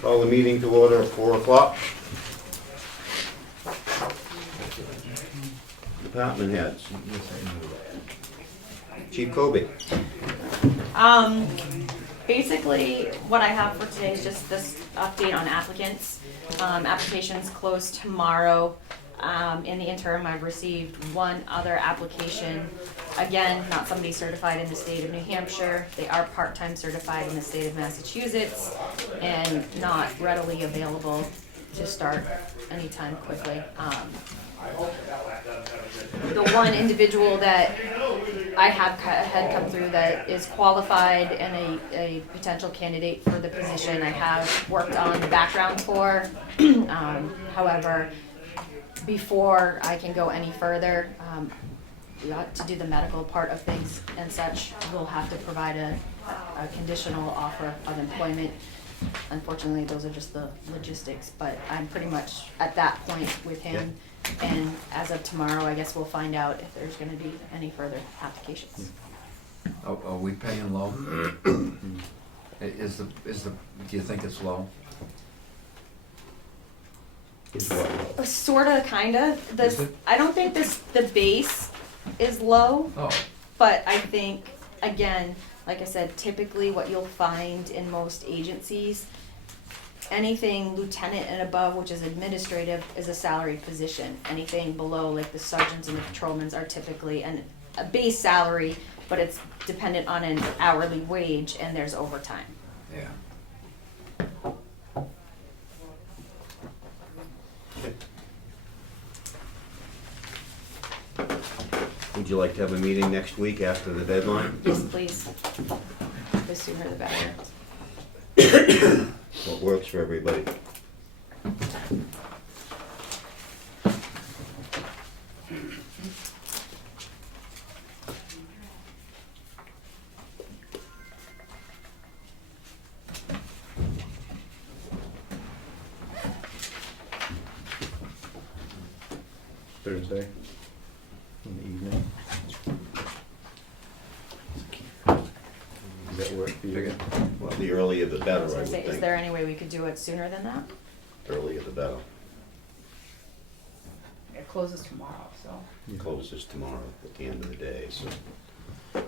Call the meeting to order at 4 o'clock. Department heads. Chief Kobe. Basically, what I have for today is just this update on applicants. Applications close tomorrow. In the interim, I've received one other application. Again, not somebody certified in the state of New Hampshire. They are part-time certified in the state of Massachusetts and not readily available to start anytime quickly. The one individual that I have had come through that is qualified and a potential candidate for the position, I have worked on the background for. However, before I can go any further, we ought to do the medical part of things and such. We'll have to provide a conditional offer of employment. Unfortunately, those are just the logistics, but I'm pretty much at that point with him. And as of tomorrow, I guess we'll find out if there's gonna be any further applications. Are we paying low? Do you think it's low? Is what? Sorta, kinda. Is it? I don't think the base is low, Oh, but I think, again, like I said, typically what you'll find in most agencies, anything lieutenant and above, which is administrative, is a salaried position. Anything below, like the sergeants and the patrolmen, are typically a base salary, but it's dependent on an hourly wage and there's overtime. yeah. Would you like to have a meeting next week after the deadline? Yes, please. The sooner the better. What works for everybody? Thursday in the evening. Does that work for you? Well, the earlier the better, I was I gonna would say, is think. there any way we could do it sooner than that? Earlier the better. It closes tomorrow, so. Closes tomorrow at the end of the day, so. You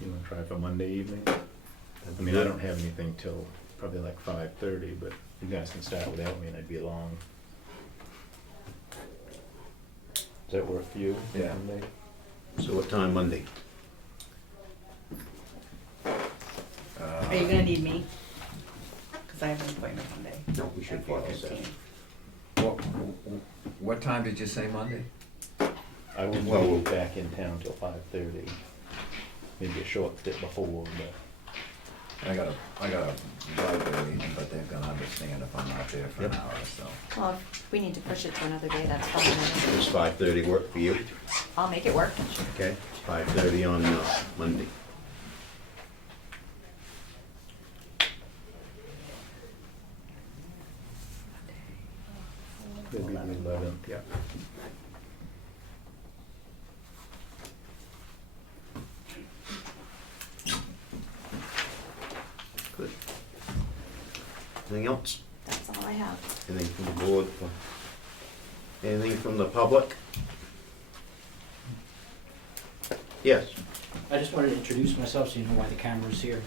wanna try for Monday evening? I mean, I don't have anything till probably like 5:30, but you guys can start without me and I'd be along. Does that work for you? Yeah. Monday? So what time Monday? Are you gonna need me? Cause I have an appointment Monday. No, we should at follow 4:15. that. What time did you say Monday? I wouldn't Well, be back in town till 5:30. Maybe a short bit before, but I got a library meeting, but they're gonna understand if I'm not there for an Yep. hour or so. Well, if we need to push it to another day, that's fine. Does 5:30 work for you? I'll make it work. Okay, 5:30 on Monday. it'll be the 11th, yeah. Good. Anything else? That's all I have. Anything from the board? Anything from the public? Yes. I just wanted to introduce myself so you know why the camera's here.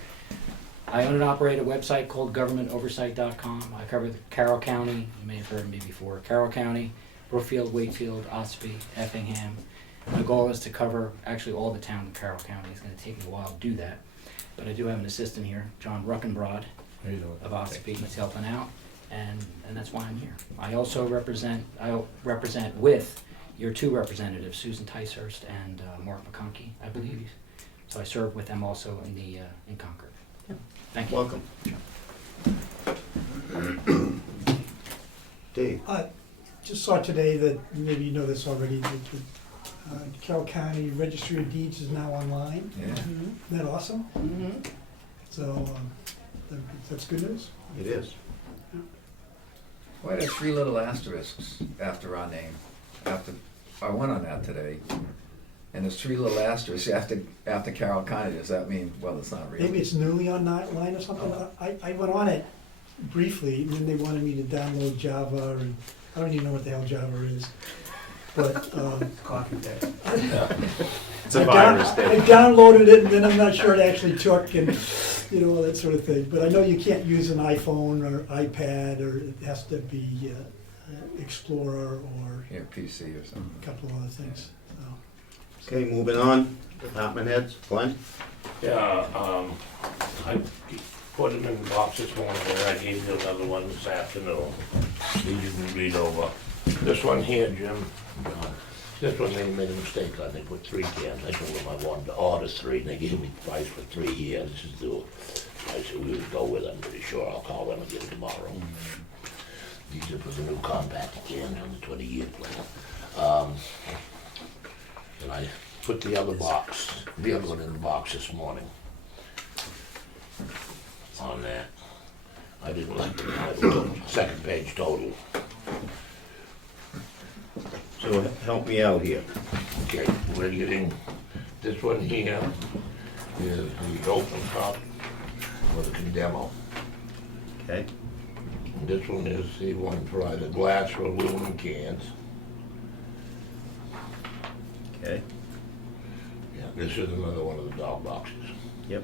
I own and operate a website called GovernmentOversite.com. I cover the Carroll County, you may have heard of me before, Carroll County, Brookfield, Wakefield, Ospey, Effingham. My goal is to cover actually all the town in Carroll County. It's going to take me a while to do that. But I do have an assistant here, John Ruckenbrod of Ospey, who's helping out, and that's why I'm here. I also represent with your two representatives, Susan Ticehurst and Mark McConkey, I believe. So I serve with them also in Concord. Thank you. Welcome. Dave? Just saw today that, maybe you know this already, that Carroll County Registry of Deeds is now online. Yeah. Isn't that awesome? Mm-hmm. So, that's good news. It is. Why are there 3 little asterisks after our name? I went on that today, and there's 3 little asterisks after Carroll County. Does that mean, well, it's not real? Maybe it's newly online or something. I went on it briefly, and then they wanted me to download Java, and I don't even know what the hell Java is. But, Coffee day. It's a virus I day. downloaded it, and then I'm not sure it actually took, and, you know, that sort of thing. But I know you can't use an iPhone or iPad, or it has to be Explorer or Yeah, PC or something. a couple of other things, so. Okay, moving on, department heads, Glenn? Yeah, I put them in the box this morning, and I gave you another one this afternoon. These you can read over. This one here, Jim, this one they made a mistake, I think, with 3 cans. I told them I wanted to order 3, and they gave me the price for 3 here. This is the, I said we would go with it, I'm pretty sure. I'll call them again tomorrow. These are for the new compact cans on the 20-year plan. And I put the other one in the box this morning. On that. I didn't like the title, second page total. So help me out here. Okay, we're getting, this one here is the open top for the demo. Okay, And this one is the one for either glass or aluminum cans. okay, Yeah, this is another one of the dog boxes. yep,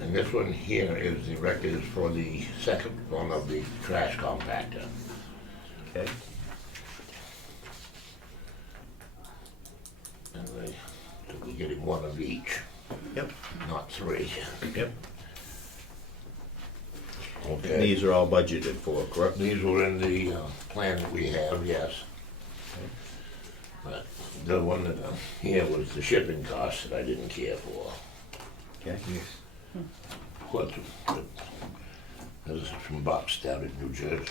And this one here is the record for the second one of the trash compactor. okay, And so we're getting 1 of each, yep, not 3. yep. Okay. These are all budgeted for, correct? These were in the plan that we have, yes. But the one that here was the shipping cost that I didn't care for. Okay, What, this is from Bucks down in New Jersey.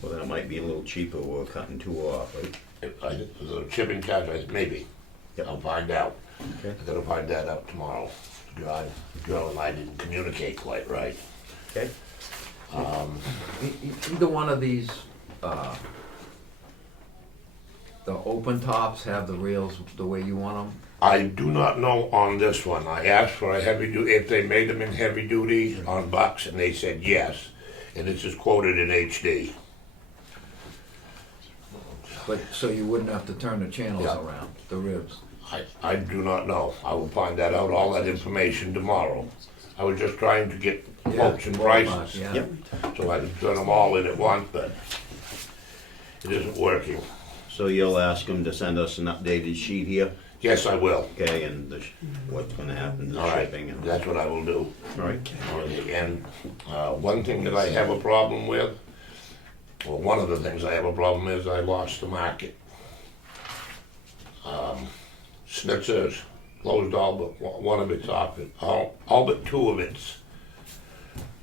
well, that might be a little cheaper, we're cutting 2 off, right? The shipping charge, maybe. Yep. I'll find out. Okay, I gotta find that out tomorrow. The girl and I didn't communicate quite right. okay, Either one of these, the open tops have the rails the way you want them? I do not know on this one. I asked for a heavy duty, if they made them in heavy duty on Bucks, and they said yes. And this is quoted in HD. But, so you wouldn't have to turn the channels Yeah. around, the ribs? I do not know. I will find that out, all that information tomorrow. I was just trying to get quotes and prices, Yeah. yep. so I could turn them all in at once, but it isn't working. So you'll ask them to send us an updated sheet here, Yes, I will. okay, and what's gonna happen to All the right, shipping and, that's what I will do. all right, And one thing that I have a problem with, well, one of the things I have a problem is I lost the market. Schnitzer's closed all but one of its office, all but 2 of its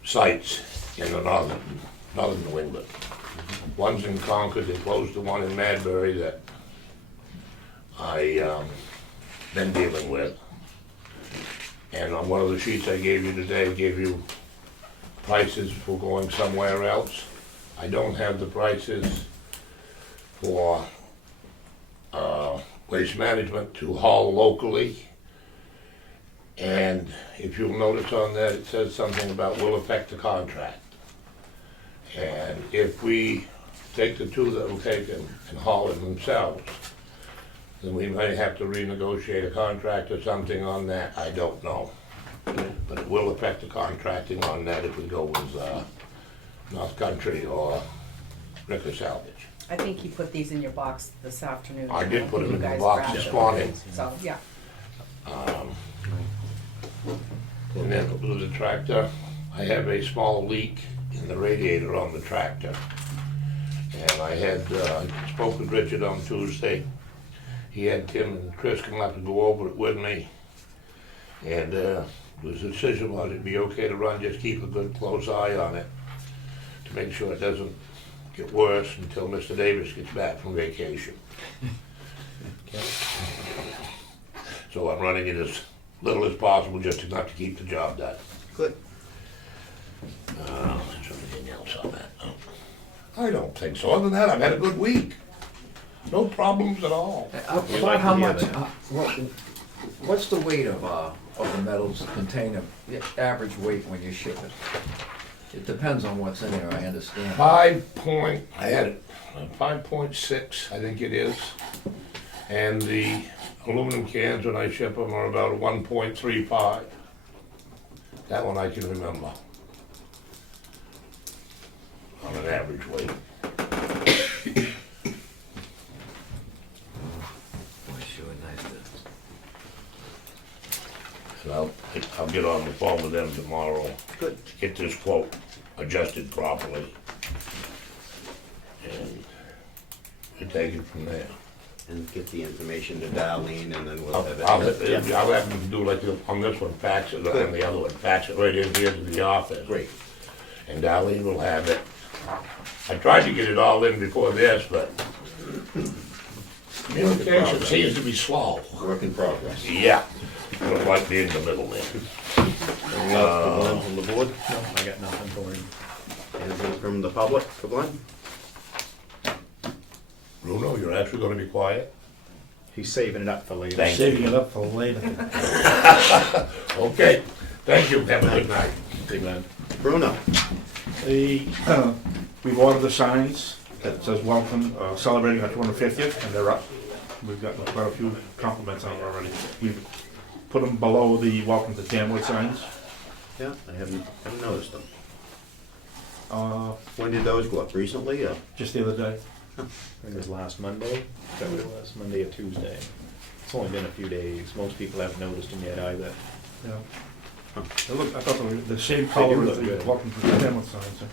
sites in the northern New England. One's in Concord, they closed the one in Madbury that I been dealing with. And on one of the sheets I gave you today, I gave you prices for going somewhere else. I don't have the prices for waste management to haul locally. And if you'll notice on that, it says something about will affect the contract. And if we take the 2 that will take them and haul it themselves, then we may have to renegotiate a contract or something on that, I don't know. But it will affect the contracting on that if we go with North Country or Ricker Salvage. I think you put these in your box this afternoon. I did put them You in the guys box grabbed this them. morning. So, yeah. And then with the tractor, I have a small leak in the radiator on the tractor. And I had spoke with Richard on Tuesday. He had Tim and Chris come up to go over it with me. And the decision was it'd be okay to run, just keep a good close eye on it to make sure it doesn't get worse until Mr. Davis gets back from vacation. So I'm running it as little as possible just enough to keep the job done. good. Is there anything else on that? I don't think so. Other than that, I've had a good week. No problems at all. About how much, what's the weight of of the metals contain the average weight when you ship it? It depends on what's in there, I understand. 5.6, I think it is. And the aluminum cans, when I ship them, are about 1.35. That one I can remember. On an average weight. Boy, sure, nice to. So I'll get on the phone with them tomorrow. Good. To get this quote adjusted properly. And we'll take it from there. And get the information to Darlene, and then we'll I'll have it. have them do like on this one, fax it, and the other one, fax it right in here to the office. Great. And Darlene will have it. I tried to get it all in before this, but communication seems to be slow. Work in progress. Yeah, don't like being in the middle there. Anything else for Glenn from the board? No, I got nothing for him. Anything from the public for Glenn? Bruno, you're actually gonna be quiet? He's saving it up for later. Thank Saving you. it up for later. Okay, thank you, have a good night. Big man. Bruno? We've ordered the signs that says welcome, celebrating our 250th, and they're up. We've gotten quite a few compliments on it already. We've put them below the welcome to Tamworth signs. Yeah, I haven't noticed them. Uh, When did those go up? Recently, or? just the other day. I think it was last Monday. Is that what it was? Monday or Tuesday? It's only been a few days. Most people haven't noticed them yet either. Yeah. They look, I thought they were the same color do as look the good. welcome to the Tamworth signs.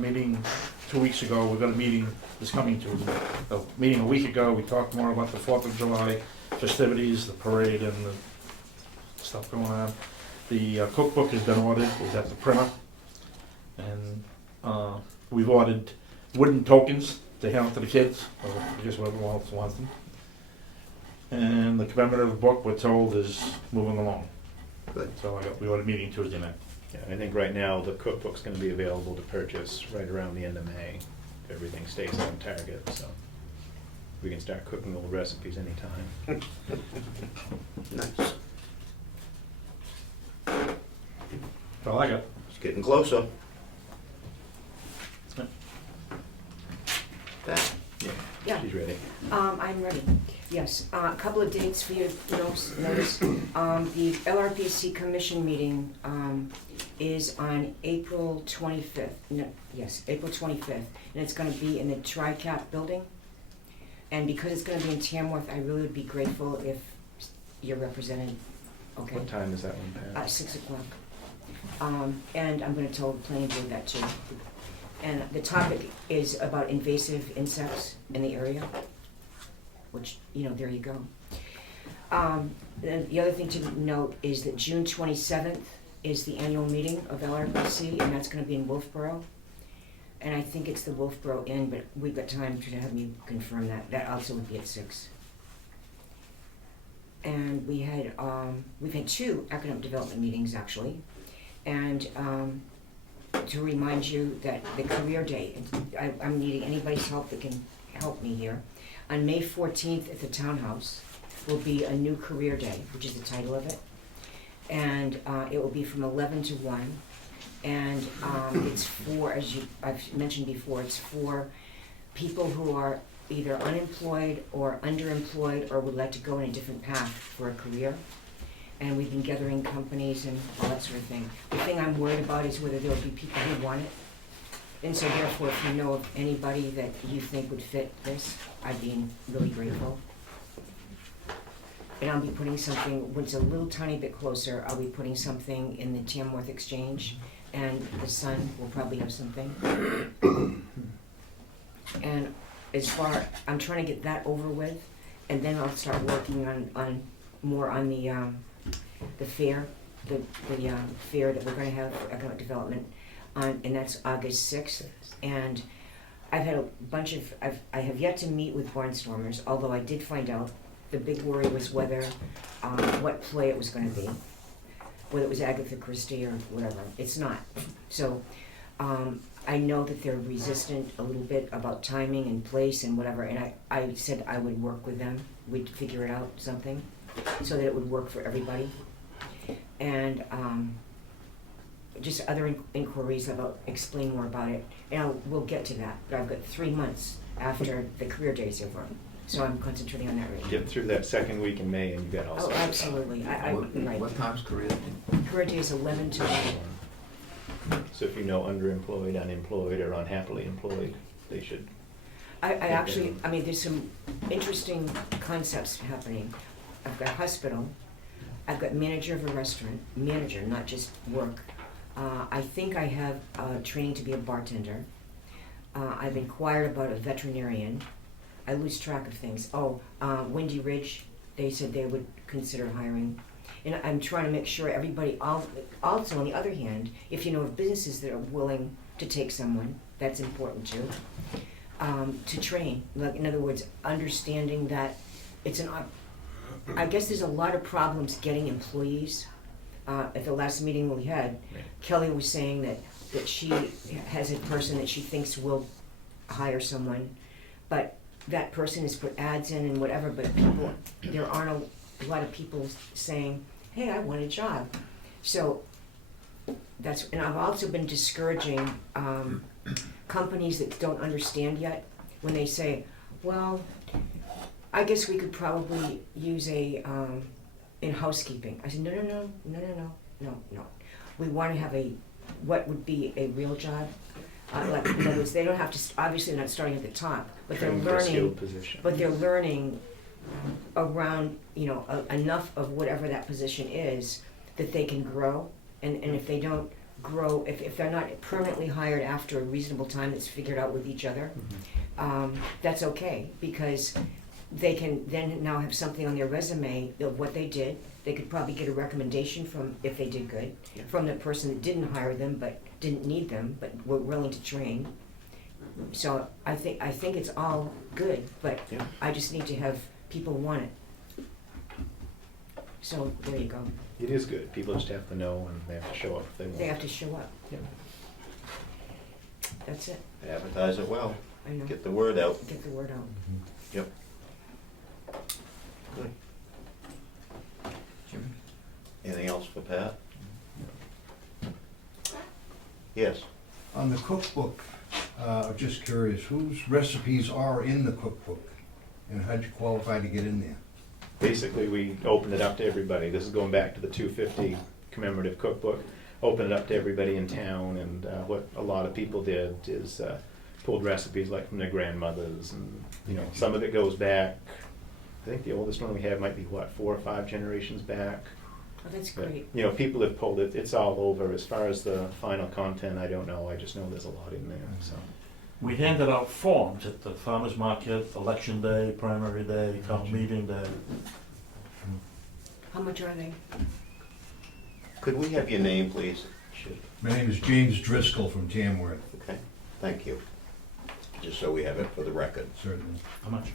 Meeting 2 weeks ago, we've got a meeting this coming Tuesday. A meeting a week ago, we talked more about the 4th of July festivities, the parade and the stuff going on. The cookbook has been ordered, is at the printer. And we've ordered wooden tokens to hand out to the kids, or just whoever else wants them. And the commemorative book, we're told, is moving along. Good. So we ordered a meeting Tuesday night. Yeah, I think right now the cookbook's gonna be available to purchase right around the end of May, if everything stays on target, so we can start cooking old recipes anytime. Nice. That's all I got. It's getting closer. That. Yeah. She's ready. I'm ready, yes. A couple of dates for you to notice. The LRPC commission meeting is on April 25th. No, yes, April 25th. And it's gonna be in the TriCap building. And because it's gonna be in Tamworth, I really would be grateful if you're represented, okay? What time is that one, Pat? 6 o'clock. And I'm gonna tell the planning board that too. And the topic is about invasive insects in the area, which, there you go. The other thing to note is that June 27th is the annual meeting of LRPC, and that's gonna be in Wolfboro. And I think it's the Wolfboro Inn, but we've got time to have me confirm that. That also would be at 6. And we've had 2 economic development meetings, actually. And to remind you that the career day, I'm needing anybody's help that can help me here. On May 14th at the townhouse will be a new career day, which is the title of it. And it will be from 11 to 1. And it's for, as I've mentioned before, it's for people who are either unemployed or underemployed or would like to go in a different path for a career. And we've been gathering companies and all that sort of thing. The thing I'm worried about is whether there'll be people who want it. And so therefore, if you know of anybody that you think would fit this, I'd be really grateful. And I'll be putting something, when it's a little tiny bit closer, I'll be putting something in the Tamworth Exchange, and the Sun will probably have something. And I'm trying to get that over with, and then I'll start working on more on the fair, the fair that we're gonna have for economic development and that's August 6th. And I've had a bunch of, I have yet to meet with barnstormers, although I did find out the big worry was whether, what play it was gonna be, whether it was Agatha Christie or whatever. It's not. So, I know that they're resistant a little bit about timing and place and whatever, and I said I would work with them. We'd figure it out, something. so that it would work for everybody. And just other inquiries about, explain more about it, and we'll get to that. But I've got 3 months after the career days over, so I'm concentrating on that right now. Get through that second week in May and you got all Oh, sorts of time. absolutely, right. What time's career? Career day is 11 to 1. So if you know underemployed, unemployed, or unhappily employed, they should. I actually, I mean, there's some interesting concepts happening. I've got hospital, I've got manager of a restaurant, manager, not just work. I think I have training to be a bartender. I've inquired about a veterinarian. I lose track of things. Oh, Windy Ridge, they said they would consider hiring. And I'm trying to make sure everybody, also on the other hand, if you know of businesses that are willing to take someone, that's important too, to train. Like, in other words, understanding that it's I guess there's a lot of problems getting employees. At the last meeting we had, Kelly was saying that she has a person that she thinks will hire someone, but that person has put ads in and whatever, but there aren't a lot of people saying, hey, I want a job. So and I've also been discouraging companies that don't understand yet when they say, well, I guess we could probably use in housekeeping. I said, no. We want to have what would be a real job. Like, in other words, they don't have to, obviously they're not starting at the top, but they're Trained for a learning, skilled position. but they're learning around, enough of whatever that position is that they can grow. And if they don't grow, if they're not permanently hired after a reasonable time that's figured out with each other, that's okay, because they can then now have something on their resume of what they did. They could probably get a recommendation from, if they did good, from the person that didn't hire them but didn't need them but were willing to train. So I think it's all good, but I just need to have people want it. So there you go. It is good. People just have to know and they have to show up if they want. They have to show up. Yeah. That's it. Advertise it well, I know. get the word out. Get the word out. Yep. Good. Jimmy? Anything else for Pat? Yes. On the cookbook, just curious, whose recipes are in the cookbook? And how'd you qualify to get in there? Basically, we opened it up to everybody. This is going back to the 250 commemorative cookbook. Opened it up to everybody in town, and what a lot of people did is pulled recipes like from their grandmothers, and some of it goes back. I think the oldest one we have might be 4 or 5 generations back. Oh, that's But, great. people have pulled it. It's all over. As far as the final content, I don't know. I just know there's a lot in there. So We handed out forms at the farmer's market, election day, primary day, town meeting day. How much are they? Could we have your name, please? My name is James Driscoll from Tamworth, Okay, thank you. Just so we have it for the record. certainly. How much?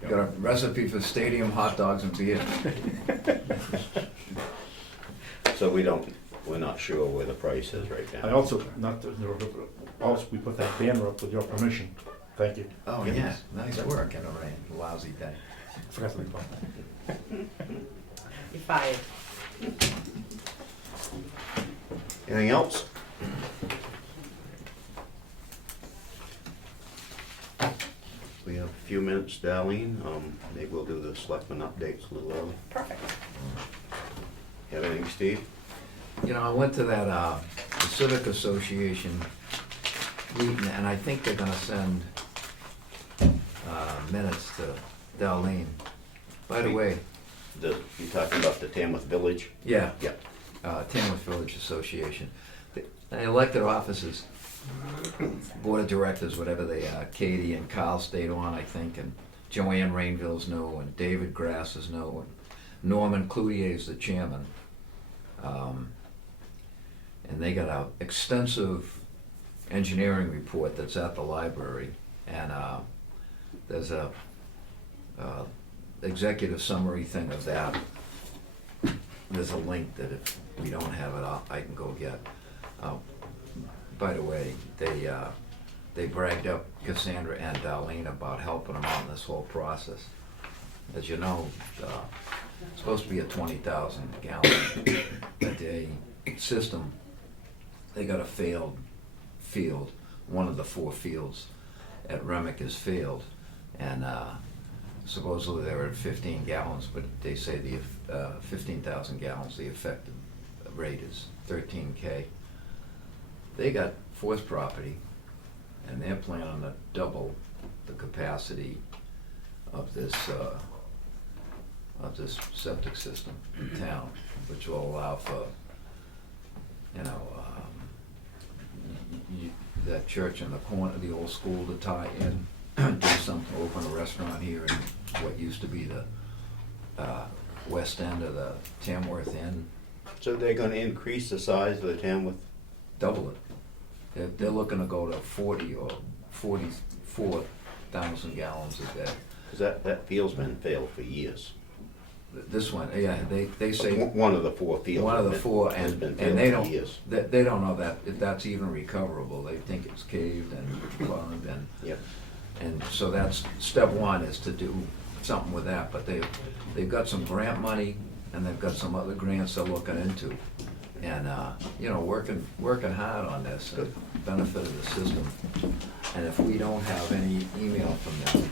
Got a recipe for stadium hot dogs and beer. So we're not sure where the price is right now. I also, also we put that banner up with your permission. Thank you. Oh, yeah, nice work in a lousy day. Forgot to leave that. You're fired. Anything else? We have a few minutes, Darlene. Maybe we'll do the selectmen updates a little early. Perfect. Have anything, Steve? I went to that the Civic Association meeting, and I think they're gonna send minutes to Darlene. By the way, You talking about the Tamworth Village? yeah, Yeah. Tamworth Village Association. The elected offices, board of directors, whatever they are, Katie and Carl stayed on, I think, and Joanne Rainville's new, and David Grass is new, and Norman Cloutier is the chairman. And they got an extensive engineering report that's at the library, and there's a executive summary thing of that. There's a link that if we don't have it, I can go get. By the way, they bragged up Cassandra and Darlene about helping them on this whole process. as you know, it's supposed to be a 20,000 gallon a day system. They got a failed field. One of the 4 fields at Remick has failed, and supposedly they were at 15 gallons, but they say the 15,000 gallons, the effective rate is 13K. They got fourth property, and they're planning to double the capacity of this septic system in town, which will allow for, you know, that church in the corner, the old school to tie in, do something, open a restaurant here in what used to be the west end of the Tamworth Inn, So they're gonna increase the size of the Tamworth? double it. They're looking to go to 40 or 44,000 gallons a day. Because that field's been failed for years. This one, yeah, they say One of the 4 fields. one of the 4, has and been they failed for don't, years. they don't know that, if that's even recoverable. They think it's caved and plumbed and, Yep. and so that's, step 1 is to do something with that, but they've got some grant money, and they've got some other grants they're looking into. And, you know, working hard on this, benefit of the system. And if we don't have any email from them,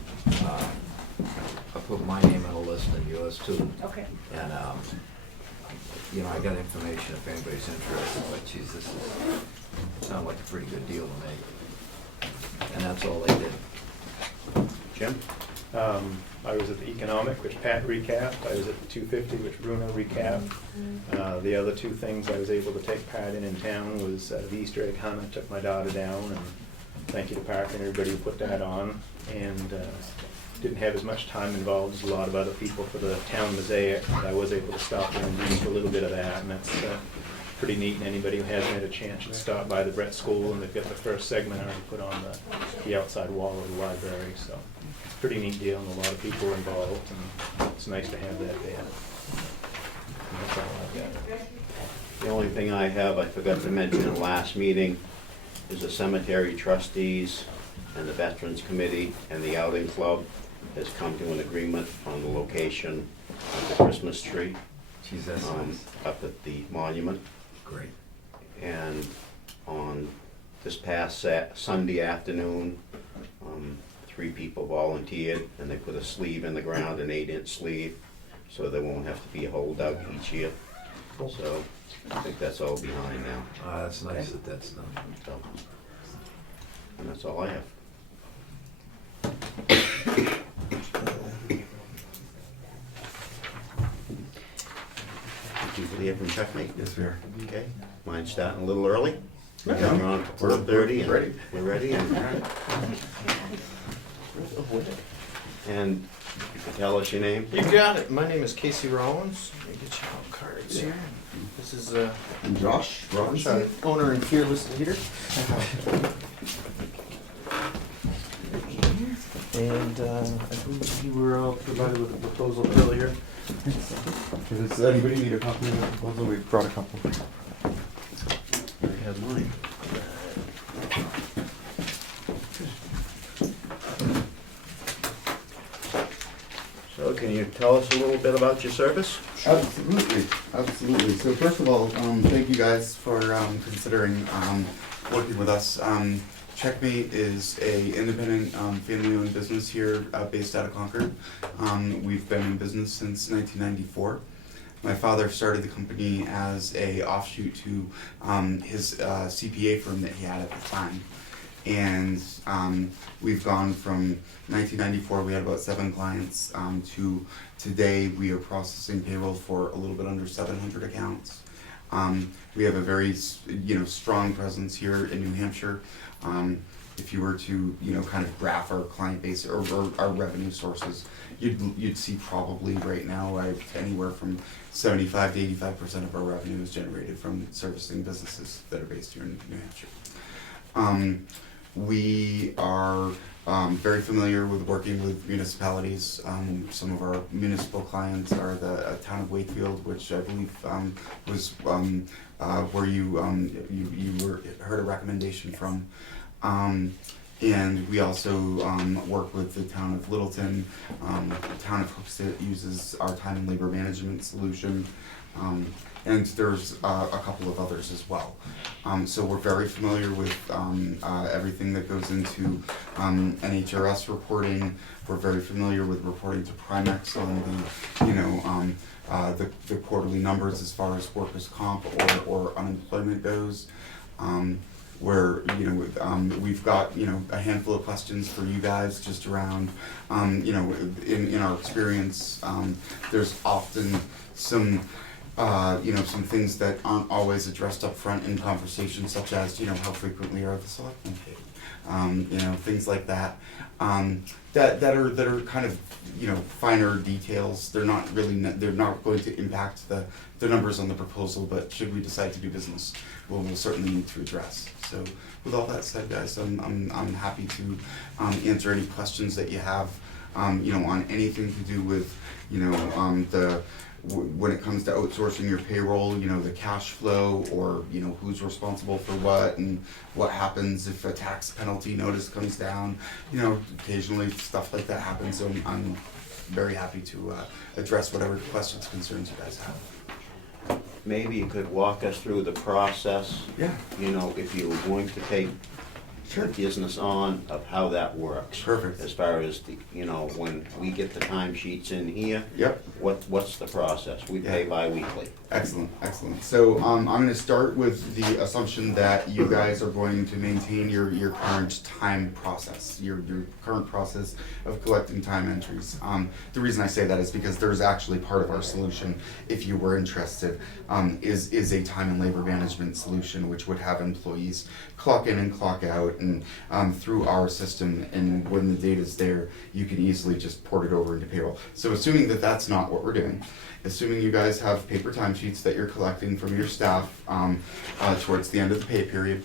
I'll put my name on the list and yours too. Okay. And, you know, I got information if anybody's interested, but geez, this sounds like a pretty good deal to me. And that's all they did. Jim? I was at the economic, which Pat recapped. I was at the 250, which Bruno recapped. The other 2 things I was able to take part in town was the Easter egg hunt. I took my daughter down, and thank you to Park and everybody who put that on. And didn't have as much time involved as a lot of other people for the town mosaic, but I was able to stop in and do a little bit of that, and that's pretty neat. And anybody who hasn't had a chance should stop by the Brett School, and they've got the first segment already put on the outside wall of the library. So pretty neat deal, and a lot of people are involved, and it's nice to have that there. And that's all I've got. The only thing I have, I forgot to mention in the last meeting, is the cemetery trustees and the Veterans Committee and the Outing Club has come to an agreement on the location of the Christmas tree Geez, that's nice. up at the monument. Great. And on this past Sunday afternoon, 3 people volunteered, and they put a sleeve in the ground, an 8-inch sleeve, so there won't have to be a hole dug each year. So I think that's all behind now. That's nice that that's done. So, and that's all I have. Did you hear from Checkmate? Yes, sir. Okay, mine's starting a little early. Yeah. We're on 4:30 and Ready. we're ready. And you can tell us your name. You got it. My name is Casey Rollins. Let me get you all cards here. This is I'm Josh Robinson. owner and fearless leader. And I believe you were all provided with a proposal earlier. Does anybody need a copy of the proposal? We brought a couple. I have mine. So can you tell us a little bit about your service? Absolutely, absolutely. So first of all, thank you guys for considering working with us. Checkmate is a independent family-owned business here based out of Concord. We've been in business since 1994. My father started the company as a offshoot to his CPA firm that he had at the time. And we've gone from 1994, we had about 7 clients, to today we are processing payroll for a little bit under 700 accounts. We have a very strong presence here in New Hampshire. If you were to kind of graph our client base or our revenue sources, you'd see probably right now anywhere from 75 to 85% of our revenue is generated from servicing businesses that are based here in New Hampshire. We are very familiar with working with municipalities. Some of our municipal clients are the town of Wakefield, which I believe was where you heard a recommendation from. And we also work with the town of Littleton. The town of Hooksett uses our time and labor management solution. And there's a couple of others as well. So we're very familiar with everything that goes into NHRS reporting. We're very familiar with reporting to Primex on the quarterly numbers as far as workers' comp or unemployment goes. Where we've got a handful of questions for you guys just around in our experience. There's often some some things that aren't always addressed up front in conversation, such as how frequently are the selectmen paid, things like that. That are kind of finer details. They're not going to impact the numbers on the proposal, but should we decide to do business, we'll certainly need to address. So with all that said, guys, I'm happy to answer any questions that you have on anything to do with when it comes to outsourcing your payroll, the cash flow, or who's responsible for what, and what happens if a tax penalty notice comes down. Occasionally stuff like that happens, so I'm very happy to address whatever questions, concerns you guys have. Maybe you could walk us through the process. Yeah. If you were going to take Sure. business on, of how that works. Perfect. As far as when we get the timesheets in here. Yep. What's the process? We pay bi-weekly. Excellent, excellent. So I'm going to start with the assumption that you guys are going to maintain your current time process, your current process of collecting time entries. The reason I say that is because there's actually part of our solution, if you were interested, is a time and labor management solution, which would have employees clock in and clock out, and through our system, and when the data's there, you can easily just port it over into payroll. So assuming that that's not what we're doing, assuming you guys have paper timesheets that you're collecting from your staff towards the end of the pay period,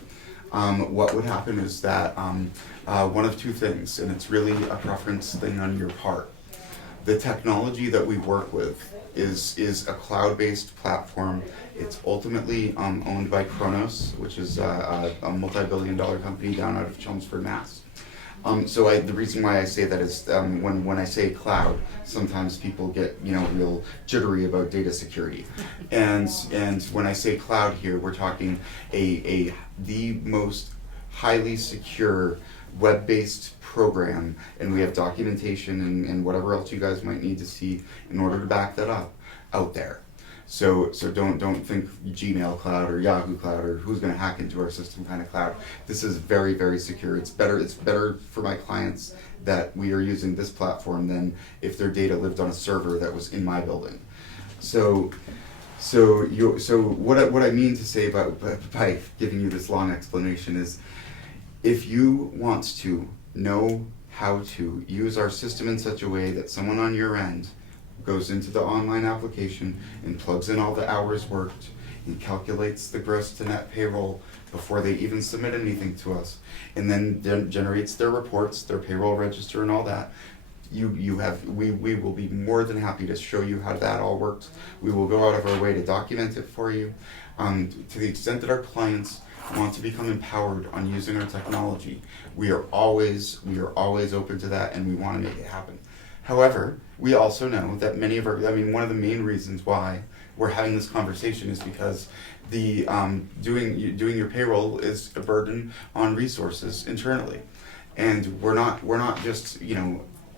what would happen is that one of two things, and it's really a preference thing on your part. The technology that we work with is a cloud-based platform. It's ultimately owned by Kronos, which is a multi-billion-dollar company down out of Chelmsford, Mass. The reason why I say that is when I say cloud, sometimes people get real jittery about data security, and when I say cloud here, we're talking the most highly secure web-based program, and we have documentation and whatever else you guys might need to see in order to back that up out there. So don't think Gmail cloud or Yahoo cloud or who's going to hack into our system kind of cloud. This is very, very secure. It's better for my clients that we are using this platform than if their data lived on a server that was in my building. So what I mean to say by giving you this long explanation is, if you want to know how to use our system in such a way that someone on your end goes into the online application and plugs in all the hours worked and calculates the gross to net payroll before they even submit anything to us, and then generates their reports, their payroll register and all that, we will be more than happy to show you how that all works. We will go out of our way to document it for you. To the extent that our clients want to become empowered on using our technology, we are always open to that, and we want to make it happen. However, we also know that one of the main reasons why we're having this conversation is because the doing your payroll is a burden on resources internally, and we're not just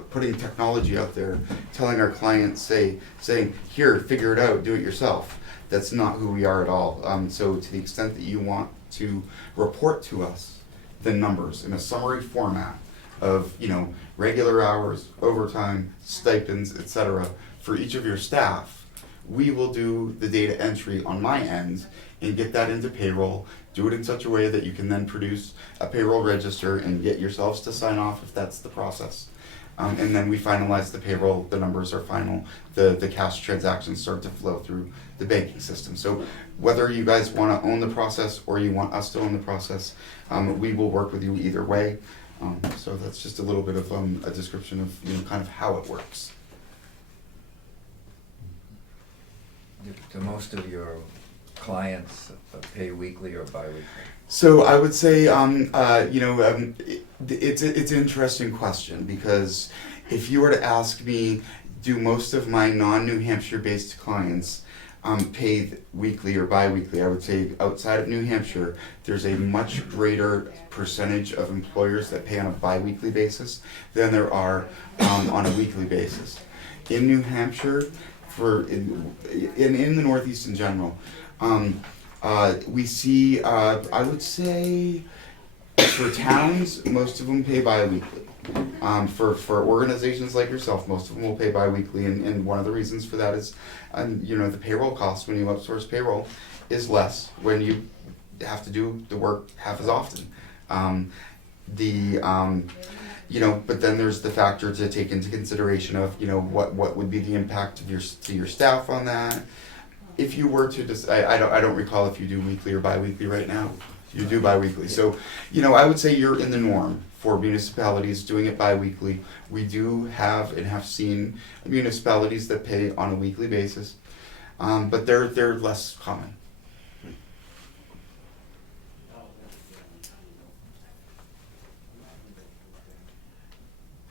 putting technology out there, telling our clients saying here, figure it out, do it yourself. That's not who we are at all. So to the extent that you want to report to us the numbers in a summary format of regular hours, overtime, stipends, etc. for each of your staff, we will do the data entry on my end and get that into payroll, do it in such a way that you can then produce a payroll register and get yourselves to sign off if that's the process. And then we finalize the payroll, the numbers are final, the cash transactions start to flow through the banking system. So whether you guys want to own the process or you want us to own the process, we will work with you either way. So that's just a little bit of a description of kind of how it works. Do most of your clients pay weekly or bi-weekly? So I would say, it's an interesting question, because if you were to ask me, do most of my non-New Hampshire-based clients pay weekly or bi-weekly, I would say outside of New Hampshire, there's a much greater percentage of employers that pay on a bi-weekly basis than there are on a weekly basis. In New Hampshire, in the Northeast in general, we see, I would say, for towns, most of them pay bi-weekly. For organizations like yourself, most of them will pay bi-weekly, and one of the reasons for that is, the payroll cost when you outsource payroll is less when you have to do the work half as often. But then there's the factor to take into consideration of, what would be the impact of to your staff on that. If you were to just, I don't recall if you do weekly or bi-weekly right now. You do bi-weekly. So, I would say you're in the norm for municipalities doing it bi-weekly. We do have and have seen municipalities that pay on a weekly basis, but they're less common.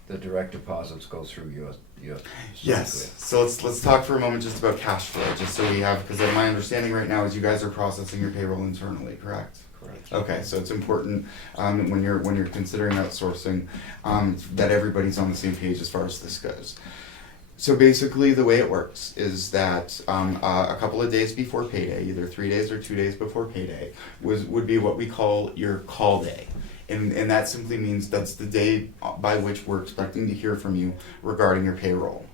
The direct deposits go through your Yes. So let's talk for a moment just about cash flow, just so we have, because my understanding right now is you guys are processing your payroll internally, correct? Correct. Okay, so it's important when you're considering outsourcing that everybody's on the same page as far as this goes. So basically, the way it works is that a couple of days before payday, either 3 days or 2 days before payday, would be what we call your call day. And that simply means that's the day by which we're expecting to hear from you regarding your payroll.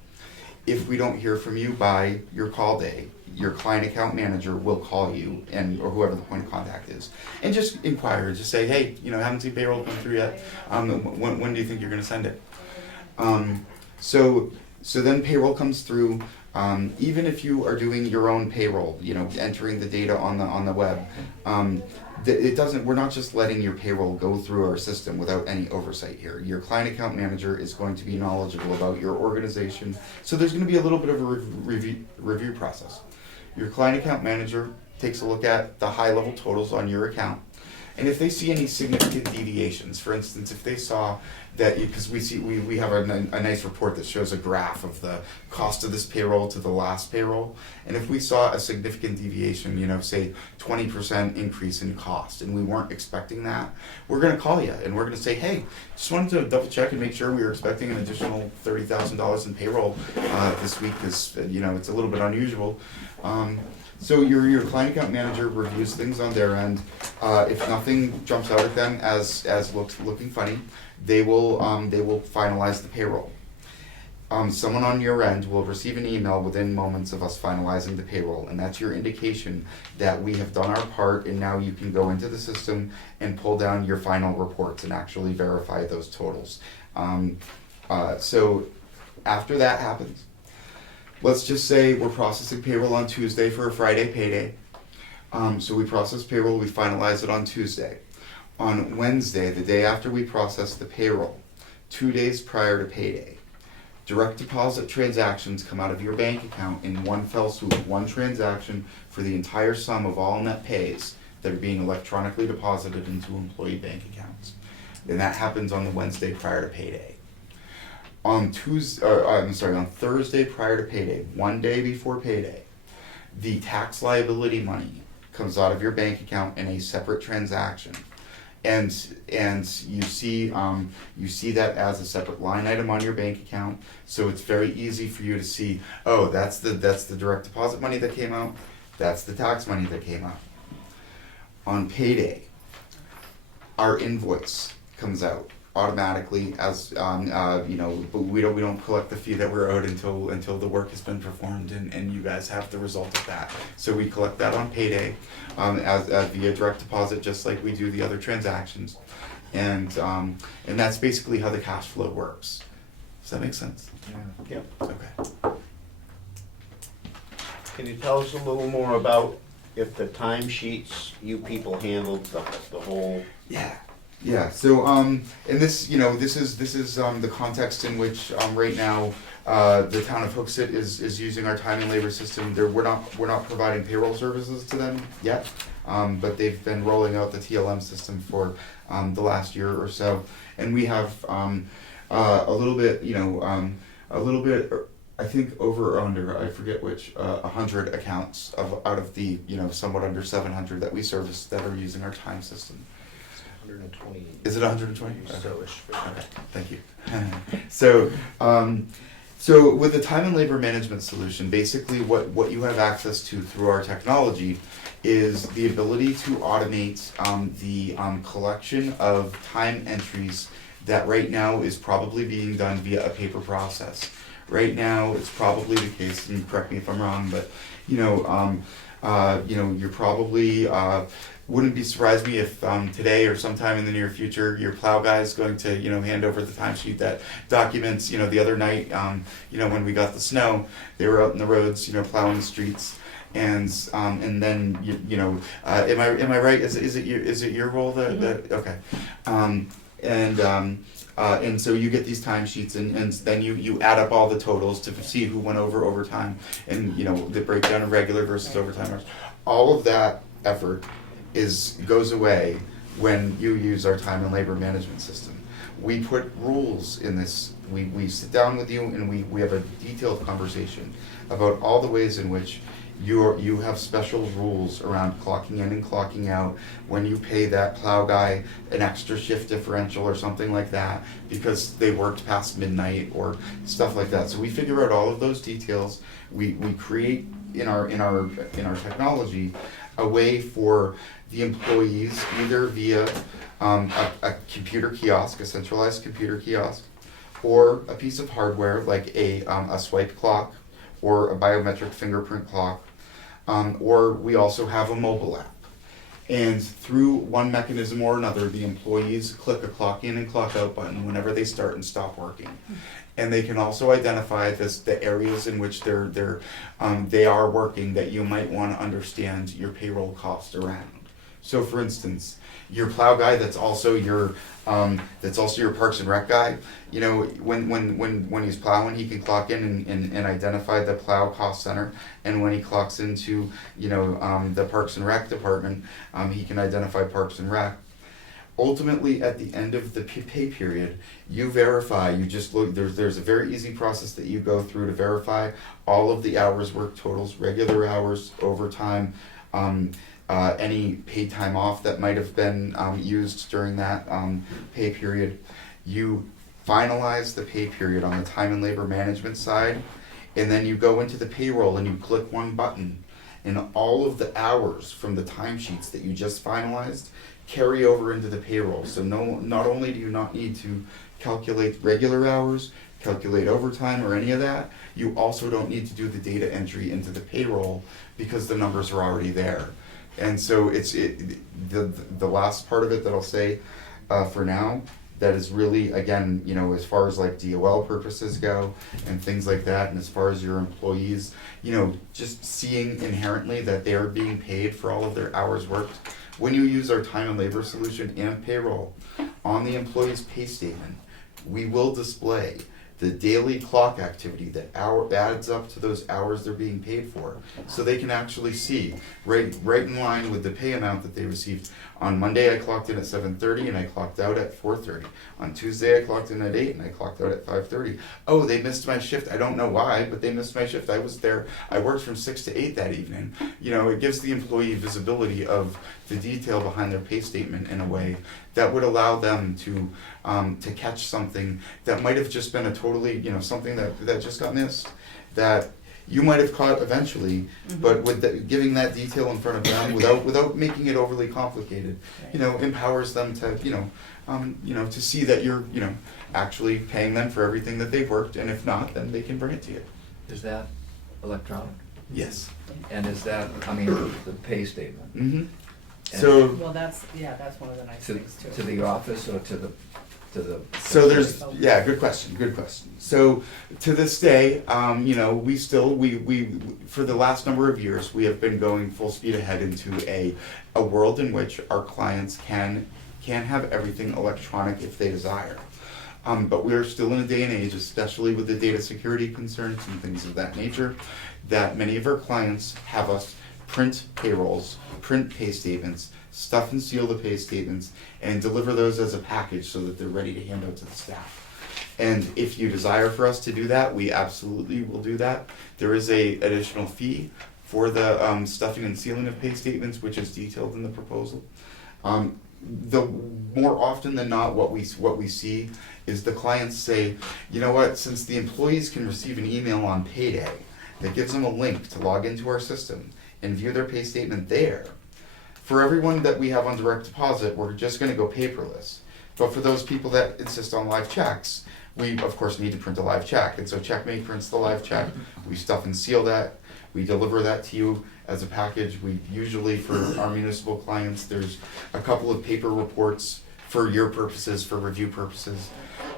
If we don't hear from you by your call day, your client account manager will call you, or whoever the point of contact is, and just inquire, just say, hey, haven't seen payroll come through yet. When do you think you're going to send it? So then payroll comes through. Even if you are doing your own payroll, entering the data on the web, we're not just letting your payroll go through our system without any oversight here. Your client account manager is going to be knowledgeable about your organization, so there's going to be a little bit of a review process. Your client account manager takes a look at the high level totals on your account, and if they see any significant deviations, for instance, if they saw that, because we have a nice report that shows a graph of the cost of this payroll to the last payroll, and if we saw a significant deviation, say 20% increase in cost, and we weren't expecting that, we're going to call you and we're going to say, hey, just wanted to double check and make sure we were expecting an additional $30,000 in payroll this week, because it's a little bit unusual. So your client account manager reviews things on their end. If nothing jumps out at them as looking funny, they will finalize the payroll. Someone on your end will receive an email within moments of us finalizing the payroll, and that's your indication that we have done our part, and now you can go into the system and pull down your final reports and actually verify those totals. So after that happens, let's just say we're processing payroll on Tuesday for a Friday payday. So we process payroll, we finalize it on Tuesday. On Wednesday, the day after we process the payroll, 2 days prior to payday, direct deposit transactions come out of your bank account in one fell swoop, one transaction for the entire sum of all net pays that are being electronically deposited into employee bank accounts. And that happens on the Wednesday prior to payday. On Thursday prior to payday, 1 day before payday, the tax liability money comes out of your bank account in a separate transaction, and you see that as a separate line item on your bank account. So it's very easy for you to see, oh, that's the direct deposit money that came out, that's the tax money that came out. On payday, our invoice comes out automatically as but we don't collect the fee that we're owed until the work has been performed, and you guys have the result of that. So we collect that on payday as via direct deposit, just like we do the other transactions, and that's basically how the cash flow works. Does that make sense? Yeah. Okay. Can you tell us a little more about if the timesheets you people handled the whole? Yeah. So and this is the context in which right now The town of Hooksett is using our time and labor system. We're not providing payroll services to them yet, but they've been rolling out the TLM system for the last year or so, and we have a little bit, I think over or under, I forget which, 100 accounts out of the somewhat under 700 that we service that are using our time system. 120. Is it 120? So-ish. Okay, thank you. So with the time and labor management solution, basically what you have access to through our technology is the ability to automate the collection of time entries that right now is probably being done via a paper process. Right now, it's probably the case, and correct me if I'm wrong, but you're probably wouldn't be surprised me if today or sometime in the near future your plow guy is going to hand over the timesheet that documents the other night when we got the snow, they were out in the roads plowing the streets, and then am I right, is it your role that okay, and so you get these timesheets, and then you add up all the totals to see who went over overtime, and the breakdown of regular versus overtime hours. All of that effort goes away when you use our time and labor management system. We put rules in this. We sit down with you and we have a detailed conversation about all the ways in which you have special rules around clocking in and clocking out, when you pay that plow guy an extra shift differential or something like that because they worked past midnight or stuff like that. So we figure out all of those details. We create in our technology a way for the employees, either via a computer kiosk, a centralized computer kiosk, or a piece of hardware like a swipe clock or a biometric fingerprint clock, or we also have a mobile app. And through one mechanism or another, the employees click a clock in and clock out button whenever they start and stop working. And they can also identify the areas in which they are working that you might want to understand your payroll cost around. So for instance, your plow guy that's also your Parks and Rec guy, when he's plowing, he can clock in and identify the plow cost center, and when he clocks into the Parks and Rec department, he can identify Parks and Rec. Ultimately, at the end of the pay period, you verify. You just look. There's a very easy process that you go through to verify all of the hours worked totals, regular hours, overtime, any paid time off that might have been used during that pay period. You finalize the pay period on the time and labor management side, and then you go into the payroll and you click one button, and all of the hours from the timesheets that you just finalized carry over into the payroll. So not only do you not need to calculate regular hours, calculate overtime or any of that, you also don't need to do the data entry into the payroll because the numbers are already there. And so the last part of it that I'll say for now, that is really, again, as far as like DOL purposes go and things like that, and as far as your employees, just seeing inherently that they are being paid for all of their hours worked. When you use our time and labor solution and payroll on the employee's pay statement, we will display the daily clock activity that adds up to those hours they're being paid for, so they can actually see right in line with the pay amount that they received. On Monday I clocked in at 7:30 and I clocked out at 4:30. On Tuesday I clocked in at 8 and I clocked out at 5:30. Oh, they missed my shift. I don't know why, but they missed my shift. I was there. I worked from 6 to 8 that evening. It gives the employee visibility of the detail behind their pay statement in a way that would allow them to catch something that might have just been a totally, something that just got missed, that you might have caught eventually, but with giving that detail in front of them without making it overly complicated, empowers them to, to see that you're, actually paying them for everything that they've worked, and if not, then they can bring it to you. Is that electronic? Yes. And is that, the pay statement? Mm-hmm. And So. Well, that's one of the nice things too. To the office or to the? So there's, good question. So to this day, we for the last number of years, we have been going full speed ahead into a world in which our clients can have everything electronic if they desire. But we're still in a day and age, especially with the data security concerns and things of that nature, that many of our clients have us print payrolls, print pay statements, stuff and seal the pay statements, and deliver those as a package so that they're ready to hand out to the staff. And if you desire for us to do that, we absolutely will do that. There is a additional fee for the stuffing and sealing of pay statements, which is detailed in the proposal. The more often than not, what we see is the clients say, you know what, since the employees can receive an email on payday that gives them a link to log into our system and view their pay statement there, for everyone that we have on direct deposit, we're just going to go paperless. But for those people that insist on live checks, we of course need to print a live check. And so Checkmate prints the live check, we stuff and seal that, we deliver that to you as a package. We usually, for our municipal clients, there's a couple of paper reports for your purposes, for review purposes,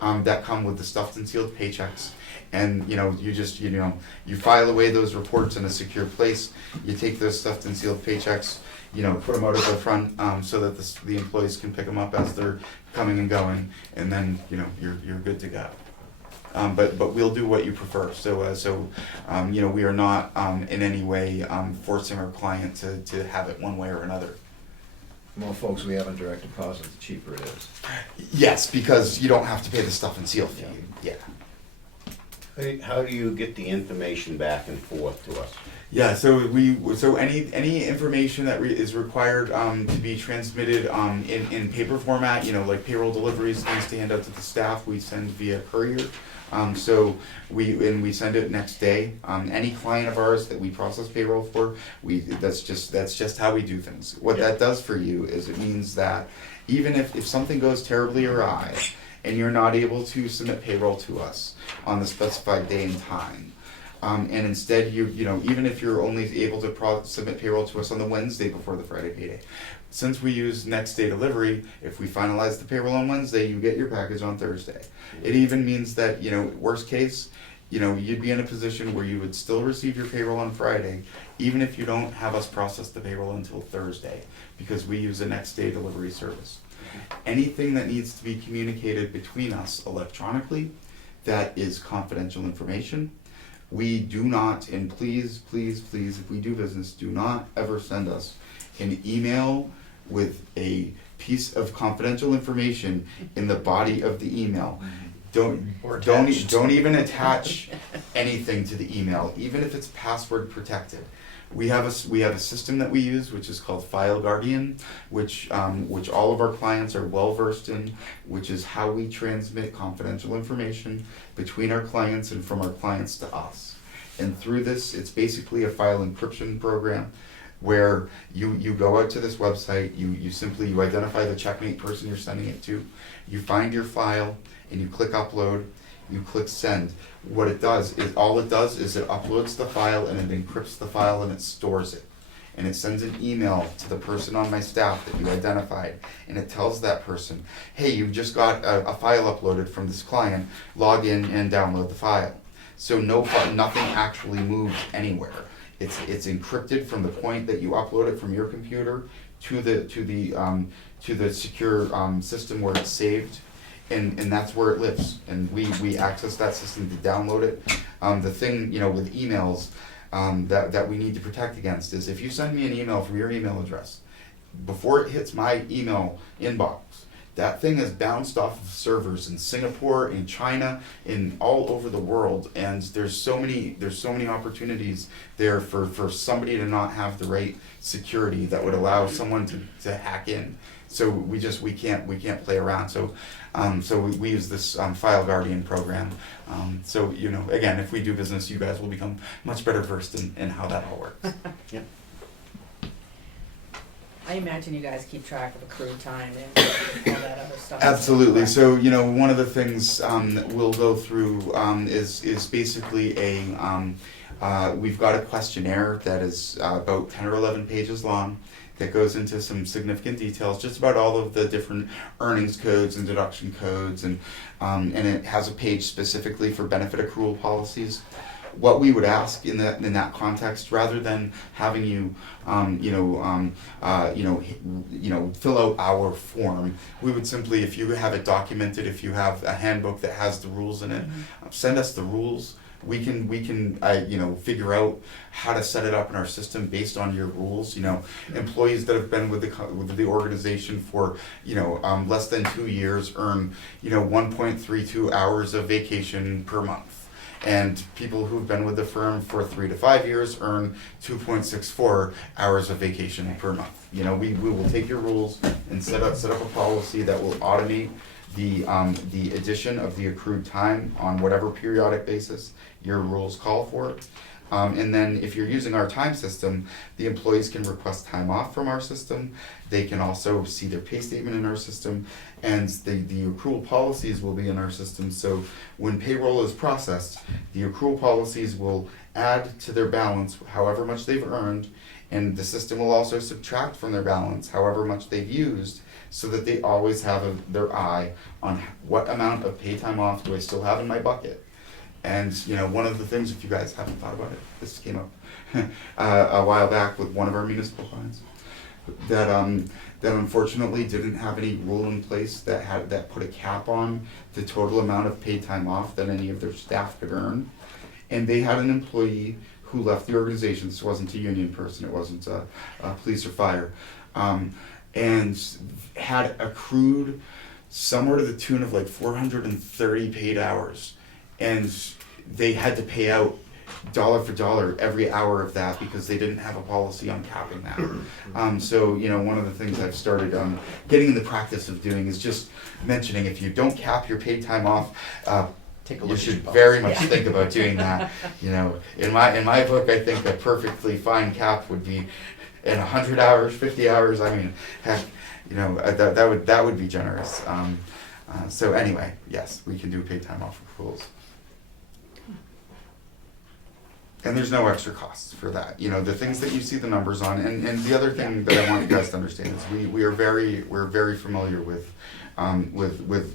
that come with the stuffed and sealed paychecks. And you file away those reports in a secure place. You take those stuffed and sealed paychecks, put them out at the front, so that the employees can pick them up as they're coming and going, and then you're good to go. But we'll do what you prefer. So we are not in any way forcing our client to have it one way or another. The more folks we have on direct deposit, the cheaper it is. Yes, because you don't have to pay the stuff and seal fee. Yeah. How do you get the information back and forth to us? Yeah, so any information that is required to be transmitted in paper format, like payroll deliveries, things to hand out to the staff, we send via courier. So we send it next day. Any client of ours that we process payroll for, that's just how we do things. What that does for you is it means that even if something goes terribly awry and you're not able to submit payroll to us on the specified day and time, and instead even if you're only able to submit payroll to us on the Wednesday before the Friday payday, since we use next day delivery, if we finalize the payroll on Wednesday, you get your package on Thursday. It even means that, worst case, you'd be in a position where you would still receive your payroll on Friday, even if you don't have us process the payroll until Thursday, because we use a next day delivery service. Anything that needs to be communicated between us electronically that is confidential information, we do not, and please, if we do business, do not ever send us an email with a piece of confidential information in the body of the email. Don't even attach anything to the email, even if it's password protected. We have a system that we use, which is called File Guardian, which all of our clients are well versed in, which is how we transmit confidential information between our clients and from our clients to us. And through this, it's basically a file encryption program where you go out to this website, you identify the Checkmate person you're sending it to, you find your file, and you click upload, you click send. What it does is, it uploads the file and it encrypts the file and it stores it. And it sends an email to the person on my staff that you identified, and it tells that person, hey, you've just got a file uploaded from this client, log in and download the file. So nothing actually moves anywhere. It's encrypted from the point that you upload it from your computer to the secure system where it's saved, and that's where it lives. And we access that system to download it. The thing with emails that we need to protect against is if you send me an email from your email address, before it hits my email inbox, that thing is bounced off of servers in Singapore, in China, in all over the world, and there's so many opportunities there for somebody to not have the right security that would allow someone to hack in. So we can't play around. So we use this File Guardian program. So again, if we do business, you guys will become much better versed in how that all works. Yeah. I imagine you guys keep track of accrued time and all that other stuff. Absolutely. So one of the things that we'll go through is basically we've got a questionnaire that is about 10 or 11 pages long that goes into some significant details just about all of the different earnings codes and deduction codes, and it has a page specifically for benefit accrual policies. what we would ask in that context, rather than having you, fill out our form, we would simply, if you have it documented, if you have a handbook that has the rules in it, send us the rules. We can figure out how to set it up in our system based on your rules. Employees that have been with the organization for less than 2 years earn 1.32 hours of vacation per month, and people who've been with the firm for 3 to 5 years earn 2.64 hours of vacation per month. We will take your rules and set up a policy that will automate the addition of the accrued time on whatever periodic basis your rules call for. And then if you're using our time system, the employees can request time off from our system. They can also see their pay statement in our system, and the accrual policies will be in our system. So when payroll is processed, the accrual policies will add to their balance however much they've earned, and the system will also subtract from their balance however much they've used, so that they always have their eye on what amount of pay time off do I still have in my bucket. And one of the things, if you guys haven't thought about it, this came up a while back with one of our municipal clients that unfortunately didn't have any rule in place that put a cap on the total amount of paid time off that any of their staff could earn. And they had an employee who left the organization. This wasn't a union person, it wasn't a police or fire, and had accrued somewhere to the tune of like 430 paid hours, and they had to pay out dollar for dollar every hour of that because they didn't have a policy on capping that. So one of the things I've started getting in the practice of doing is just mentioning, if you don't cap your paid time off, you should very much think about doing that. In my book, I think a perfectly fine cap would be in 100 hours, 50 hours. I mean, heck, that would be generous. So anyway, yes, we can do paid time off accruals. And there's no extra costs for that. The things that you see the numbers on, and the other thing that I want you guys to understand is we're very familiar with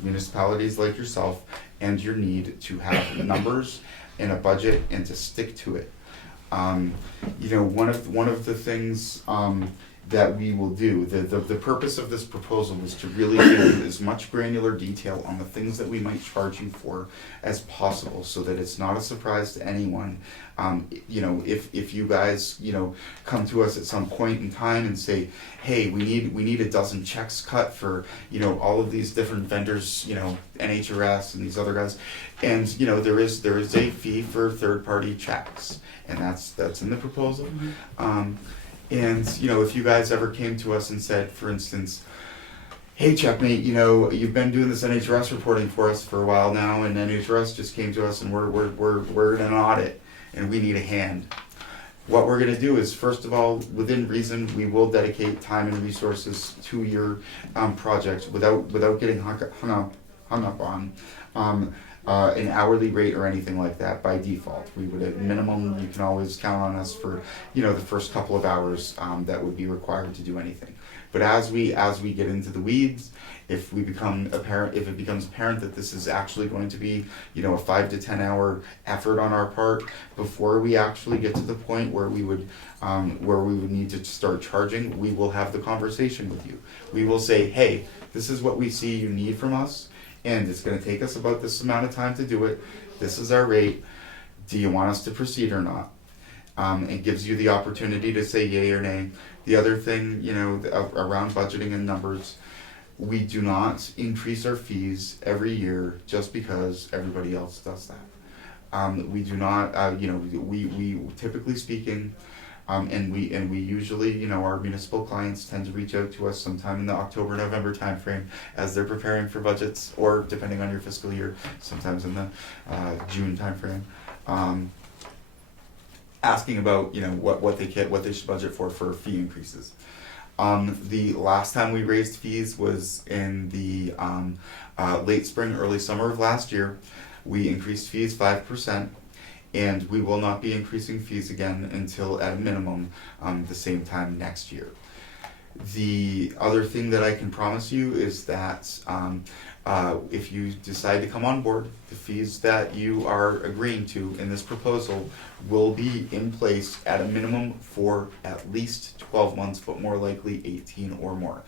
municipalities like yourself and your need to have numbers and a budget and to stick to it. One of the things that we will do, the purpose of this proposal is to really give you as much granular detail on the things that we might charge you for as possible, so that it's not a surprise to anyone. If you guys come to us at some point in time and say, hey, we need a dozen checks cut for all of these different vendors, NHRS and these other guys, and there is a fee for third-party checks, and that's in the proposal. And if you guys ever came to us and said, for instance, hey Checkmate, you've been doing this NHRS reporting for us for a while now, and NHRS just came to us and we're in an audit and we need a hand. What we're gonna do is, first of all, within reason, we will dedicate time and resources to your project without getting hung up on an hourly rate or anything like that by default. We would, at minimum, you can always count on us for the first couple of hours that would be required to do anything. But as we get into the weeds, if it becomes apparent that this is actually going to be a 5 to 10 hour effort on our part before we actually get to the point where we would need to start charging, we will have the conversation with you. We will say, hey, this is what we see you need from us, and it's going to take us about this amount of time to do it. This is our rate. Do you want us to proceed or not? It gives you the opportunity to say yay or nay. The other thing, around budgeting and numbers, we do not increase our fees every year just because everybody else does that. We do not, we typically speaking, and we usually, our municipal clients tend to reach out to us sometime in the October-November timeframe as they're preparing for budgets, or depending on your fiscal year, sometimes in the June timeframe, asking about what they should budget for fee increases. The last time we raised fees was in the late spring, early summer of last year. We increased fees 5%. And we will not be increasing fees again until, at a minimum, the same time next year. The other thing that I can promise you is that if you decide to come on board, the fees that you are agreeing to in this proposal will be in place at a minimum for at least 12 months, but more likely 18 or more.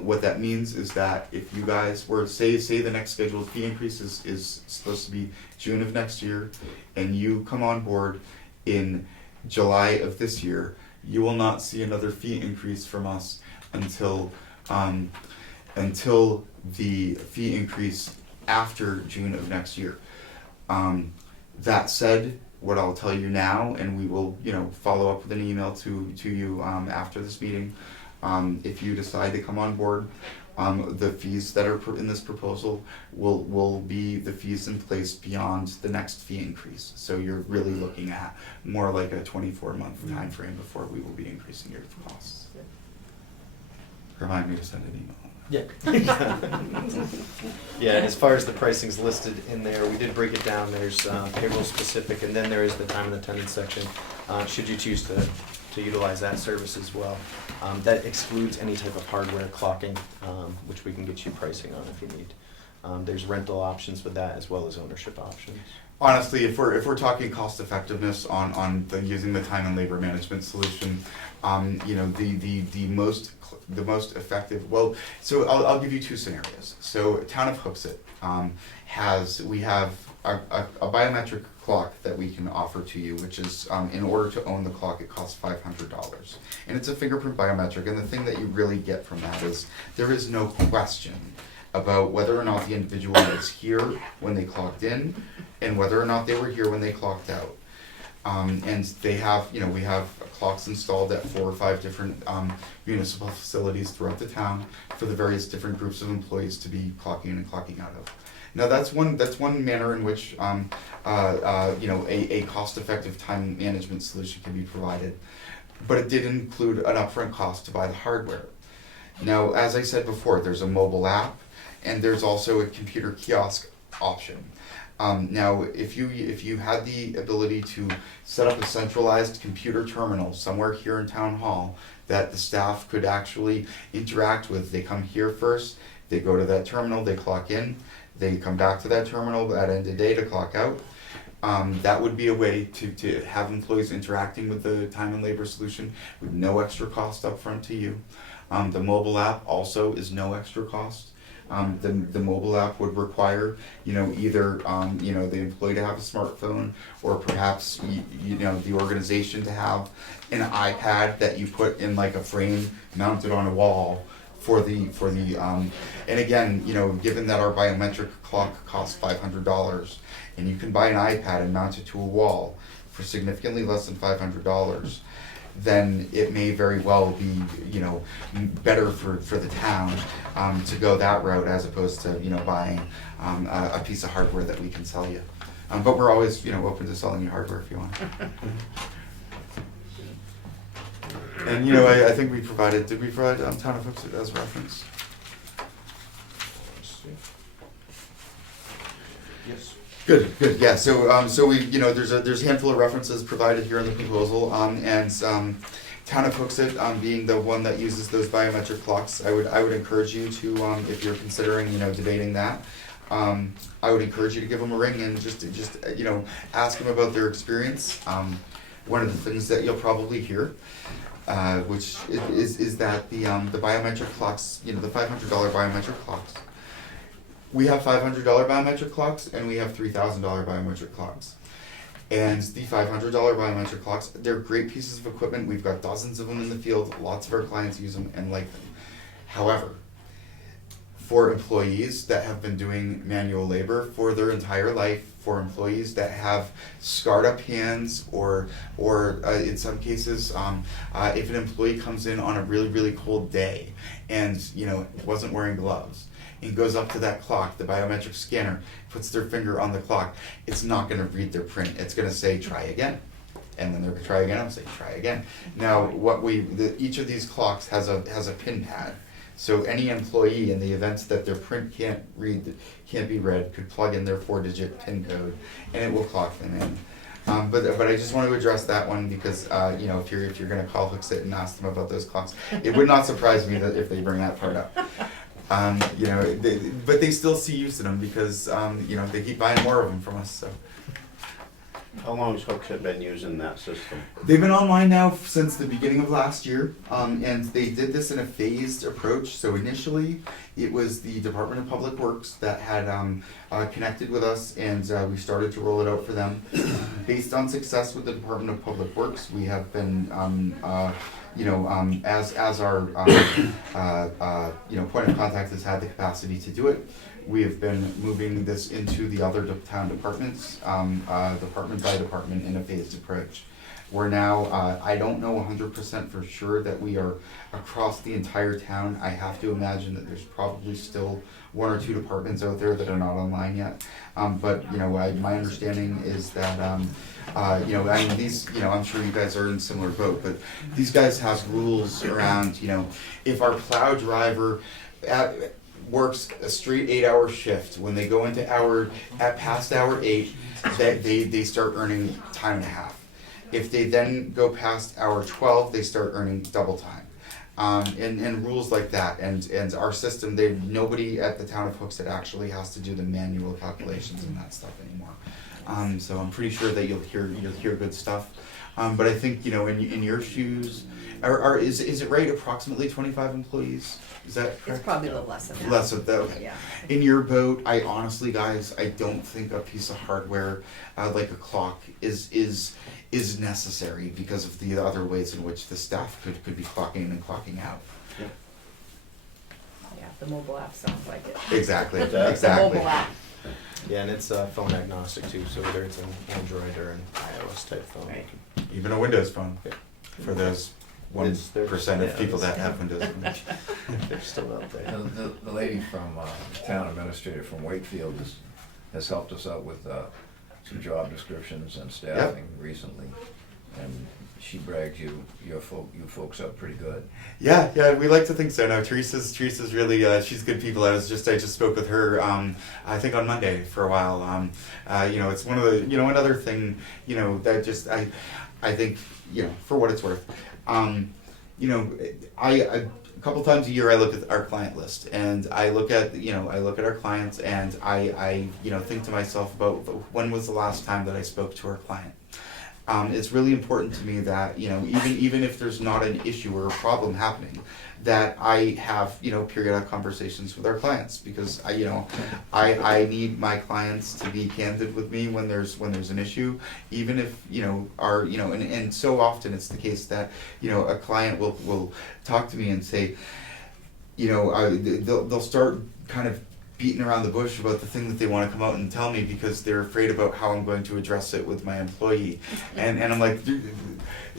What that means is that if you guys were, say the next scheduled fee increase is supposed to be June of next year, and you come on board in July of this year, you will not see another fee increase from us until the fee increase after June of next year. That said, what I'll tell you now, and we will, follow up with an email to you after this meeting. If you decide to come on board, the fees that are in this proposal will be the fees in place beyond the next fee increase. So you're really looking at more like a 24-month time frame before we will be increasing your costs. Remind me to send an email. Yeah. Yeah, as far as the pricing's listed in there, we did break it down. There's payroll specific, and then there is the time and attendance section, should you choose to utilize that service as well. That excludes any type of hardware clocking, which we can get you pricing on if you need. There's rental options with that as well as ownership options. Honestly, if we're talking cost effectiveness on using the time and labor management solution, the most effective. Well, so I'll give you two scenarios. So Town of Hooksett we have a biometric clock that we can offer to you, which is in order to own the clock, it costs $500, and it's a fingerprint biometric. And the thing that you really get from that is there is no question about whether or not the individual was here when they clocked in, and whether or not they were here when they clocked out. And they have, we have clocks installed at 4 or 5 different municipal facilities throughout the town for the various different groups of employees to be clocking in and clocking out of. Now that's one manner in which a cost-effective time management solution can be provided, but it did include an upfront cost to buy the hardware. Now, as I said before, there's a mobile app, and there's also a computer kiosk option. Now, if you had the ability to set up a centralized computer terminal somewhere here in Town Hall that the staff could actually interact with, they come here first, they go to that terminal, they clock in, they come back to that terminal at end of day to clock out. That would be a way to have employees interacting with the time and labor solution with no extra cost up front to you. The mobile app also is no extra cost. The mobile app would require, either, the employee to have a smartphone, or perhaps, the organization to have an iPad that you put in like a frame mounted on a wall for the and again, given that our biometric clock costs $500, and you can buy an iPad and mount it to a wall for significantly less than $500, then it may very well be, better for the town to go that route as opposed to, buying a piece of hardware that we can sell you. But we're always, open to selling you hardware if you want. And, I think did we provide Town of Hooksett as reference? Yes. Good, yeah, so we, there's a handful of references provided here in the proposal, and Town of Hooksett, being the one that uses those biometric clocks, I would encourage you to, if you're considering, debating that, I would encourage you to give them a ring and just ask them about their experience. One of the things that you'll probably hear, which is that the biometric clocks, the $500 biometric clocks. We have $500 biometric clocks, and we have $3,000 biometric clocks. And the $500 biometric clocks, they're great pieces of equipment. We've got dozens of them in the field. Lots of our clients use them and like them. However, for employees that have been doing manual labor for their entire life, for employees that have scarred up hands, or in some cases, if an employee comes in on a really, really cold day and wasn't wearing gloves, and goes up to that clock, the biometric scanner, puts their finger on the clock, it's not going to read their print. It's going to say, try again. And then they're going to try again, I'm saying, try again. Now, each of these clocks has a pin pad. So any employee, in the event that their print can't be read, could plug in their 4-digit PIN code, and it will clock them in. But I just want to address that one because, you know, if you're gonna call Hooksett and ask them about those clocks, it would not surprise me that if they bring that part up. You know, but they still see use in them because, you know, they keep buying more of them from us, so. How long has Hooksett been using that system? They've been online now since the beginning of last year, and they did this in a phased approach. So initially, it was the Department of Public Works that had connected with us, and we started to roll it out for them. Based on success with the Department of Public Works, we have been, you know, as our you know, point of contact has had the capacity to do it. We have been moving this into the other town departments, department by department in a phased approach. We're now, I don't know 100% for sure that we are across the entire town. I have to imagine that there's probably still 1 or 2 departments out there that are not online yet. But, you know, my understanding is that, you know, I mean, these, you know, I'm sure you guys are in a similar boat, but these guys have rules around, you know, if our plow driver works a straight 8-hour shift, when they go into past hour 8, that they start earning time and a half. If they then go past hour 12, they start earning double time. And rules like that, and our system, nobody at the town of Hooksett actually has to do the manual calculations and that stuff anymore. So I'm pretty sure that you'll hear good stuff. But I think, you know, in your shoes, is it right, approximately 25 employees? Is that correct? It's probably a little less than that. Less of that. Yeah. In your boat, I honestly, guys, I don't think a piece of hardware like a clock is necessary because of the other ways in which the staff could be clocking in and clocking out. Yeah, the mobile app sounds like it. Exactly. The Exactly. The mobile app. Yeah, and it's phone agnostic too, so whether it's an Android or an iOS type phone. Right. Even a Windows phone for those 1% of people that have Windows phones. They're still out there. The lady from, town administrator from Wakefield has helped us out with some job descriptions and staffing recently. And she brags you folks up pretty good. Yeah, we like to think so. No, Teresa's really, she's good people. I just spoke with her, I think on Monday for a while. You know, it's one of the, you know, another thing, you know, that just, I think, you know, for what it's worth, you know, a couple times a year I look at our client list and I look at our clients and I you know, think to myself about when was the last time that I spoke to our client. It's really important to me that, you know, even if there's not an issue or a problem happening, that I have, you know, periodic conversations with our clients because I need my clients to be candid with me when there's an issue, even if, you know, and so often it's the case that, you know, a client will talk to me and say, you know, they'll start kind of beating around the bush about the thing that they want to come out and tell me because they're afraid about how I'm going to address it with my employee. And I'm like,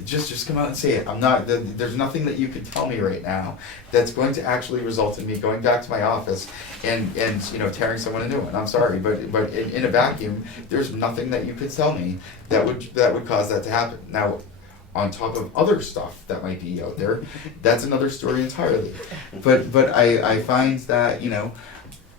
just come out and say it. There's nothing that you can tell me right now that's going to actually result in me going back to my office and you know, tearing someone a new one. I'm sorry, but in a vacuum, there's nothing that you could tell me that would cause that to happen. Now, on top of other stuff that might be out there, that's another story entirely. But I find that, you know,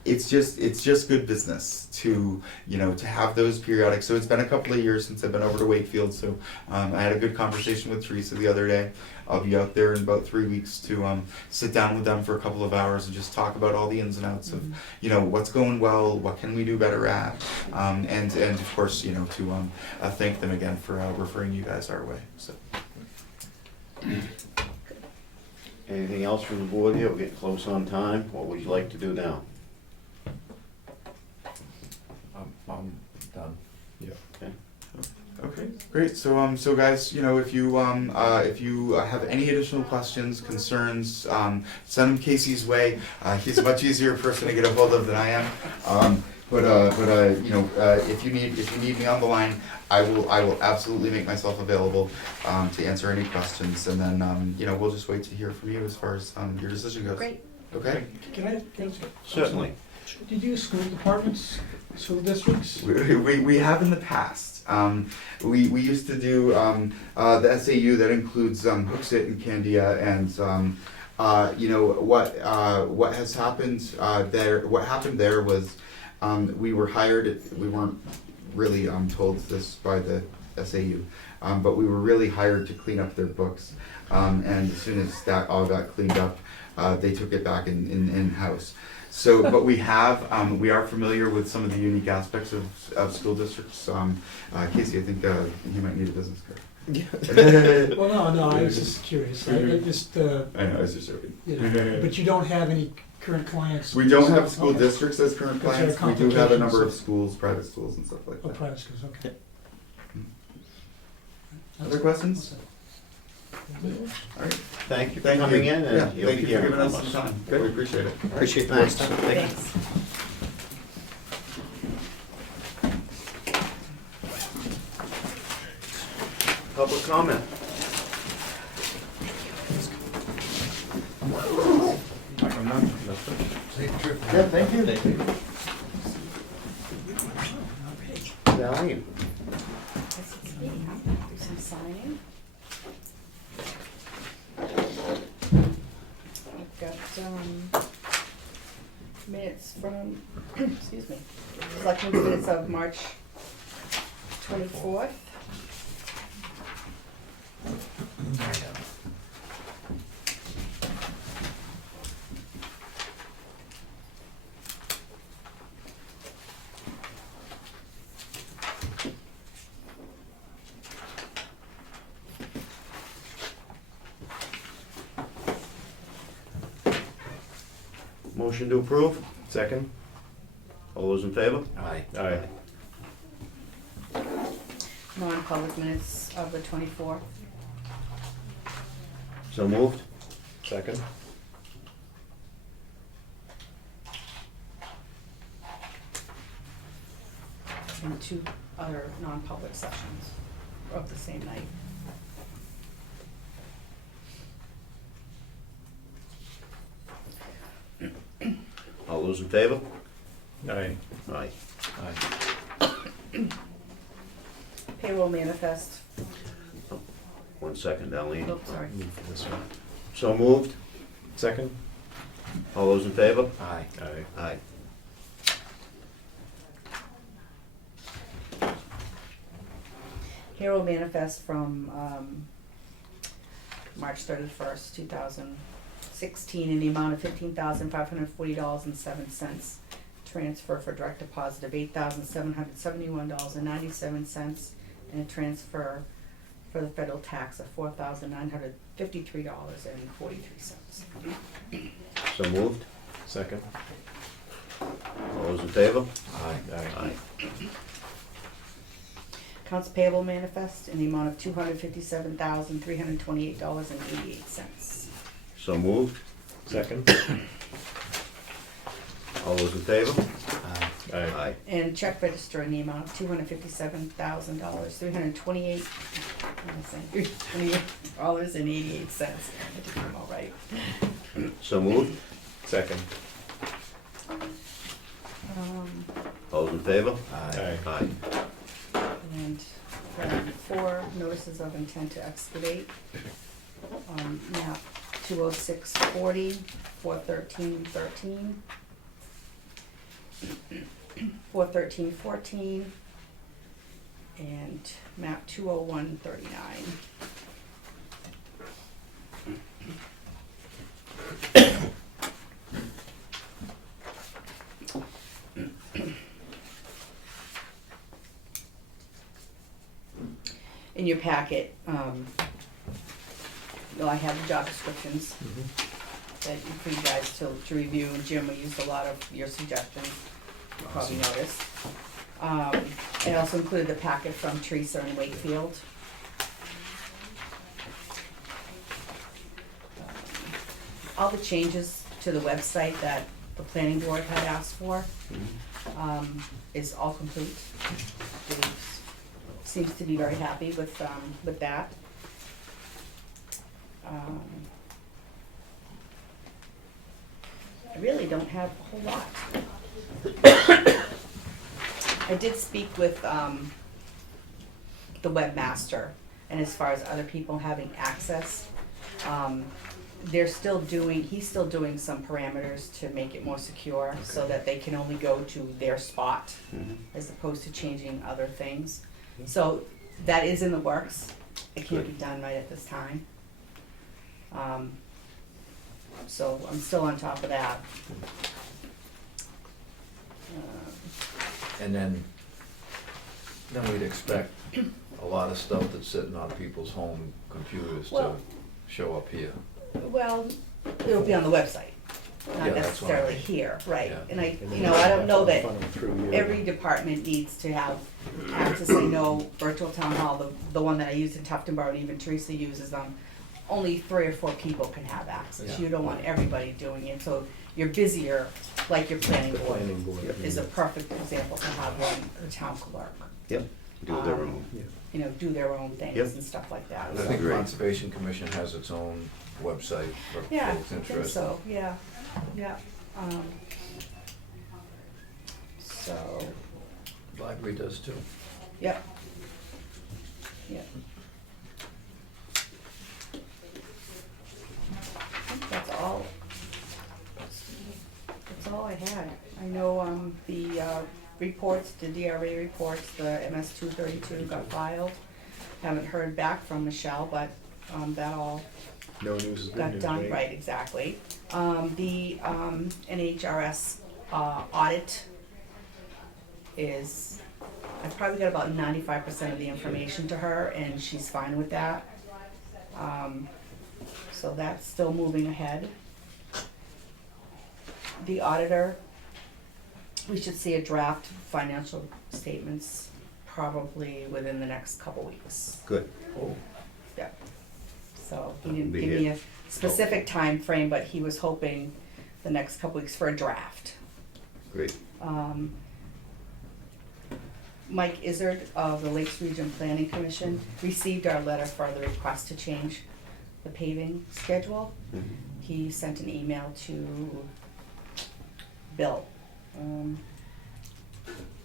it's just good business to, you know, to have those periodic. So it's been a couple of years since I've been over to Wakefield. So I had a good conversation with Teresa the other day. I'll be out there in about 3 weeks to sit down with them for a couple of hours and just talk about all the ins and outs of, you know, what's going well, what can we do better at, and of course, you know, to thank them again for referring you guys our way. So. Anything else from the board here? We're getting close on time. What would you like to do now? I'm done. Yeah. Okay. Okay, great. So guys, you know, if you have any additional questions, concerns, send them Casey's way. He's a much easier person to get a hold of than I am. But you know, if you need me on the line, I will absolutely make myself available to answer any questions, and then you know, we'll just wait to hear from you as far as your decision goes. Great. Okay. Can I Certainly. Did you school departments, school districts? We have in the past. We used to do the SAU that includes Hooksett and Candia, and you know what has happened there. What happened there was we were hired. We weren't really told this by the SAU. But we were really hired to clean up their books. And as soon as that all got cleaned up, they took it back in-house. So, but we are familiar with some of the unique aspects of school districts. Casey, I think you might need a business card. Well, no, I was just curious. I just, I know, I was just joking. but you don't have any current clients? We don't have school Okay. districts as current Because there are clients. We do have a number of complications. schools, private schools and stuff like Oh, that. private schools, okay. Other questions? All right. Thank you for Thank coming you. in, Yeah, and you'll thank be you for hearing giving from us us. some time. Good, we appreciate it. Appreciate the board's time. Thank you. Thanks. Public comment. Safe trip. Yeah, thank you. Diane. Guess it's me, huh? Do some signing. I've got, minutes from, excuse me, selecting minutes of March 24th. Motion to approve? Second? All those in favor? Aye. Aye. Non-public minutes of the 24th. So moved? Second? And 2 other non-public sessions of the same night. All those in favor? Aye. Aye. Payroll manifest. One second, Darlene. Oh, sorry. Move for this one. So moved? Second? All those in favor? Aye. Aye. Aye. Payroll manifest from March 31st, 2016 in the amount of $15,540.07. Transfer for direct deposit of $8,771.97, and a transfer for the federal tax of $4,953.43. So moved? Second? All those in favor? Aye. Aye. Accounts payable manifest in the amount of $257,328.88. So moved? Second? All those in favor? Aye. Aye. And check register in the amount of $257,328, $328.88. That didn't come out right. So moved? Second? All those in favor? Aye. Aye. And 4 notices of intent to excavate. Map 20640, 41313, 41314, and map 20139. In your packet, I have the job descriptions that for you guys to review, and Jim, we used a lot of your suggestions, you probably noticed. I also included the packet from Teresa in Wakefield. All the changes to the website that the planning board had asked for is all complete. Denise seems to be very happy with that. I really don't have a whole lot. I did speak with the webmaster, and as far as other people having access, he's still doing some parameters to make it more secure, so that they can only go to their spot, as opposed to changing other things. So that is in the works. It can't be done right at this time. So I'm still on top of that. And then we'd expect a lot of stuff that's sitting on people's home computers to Well- show up here. Well, it'll be on the website, not Yeah, that's what I necessarily mean. here, right? Yeah. And I And don't know that funnel through your- every department needs to have access. I know virtual town hall, the one that I used in Tufton Borough, and even Teresa uses them, only 3 or 4 people can have access. Yeah. You don't want everybody doing it, so you're busier, like your planning The board planning board. is a perfect example to have one, the town clerk, Yep, do their own. you know, do their own things Yep. and stuff like that. I So- think Conservation Commission has its own website for Yeah, folks I think interested. so, yeah, yeah. So, Library does too. yep. Yep. I think that's all. That's all I had. I know, the, reports, the DRA reports, the MS 232 got filed. Haven't heard back from Michelle, but, that all No news is good got news, done, right? right, exactly. The NHRS audit is, I've probably got about 95% of the information to her, and she's fine with that. So that's still moving ahead. The auditor, we should see a draft financial statements probably within the next couple weeks. Good. Yeah. So he That'll didn't be give me it. a specific time frame, but he was hoping the next couple weeks for a draft. Great. Mike Izzard of the Lakes Region Planning Commission received our letter for the request to change the paving schedule. Mhm. He sent an email to Bill.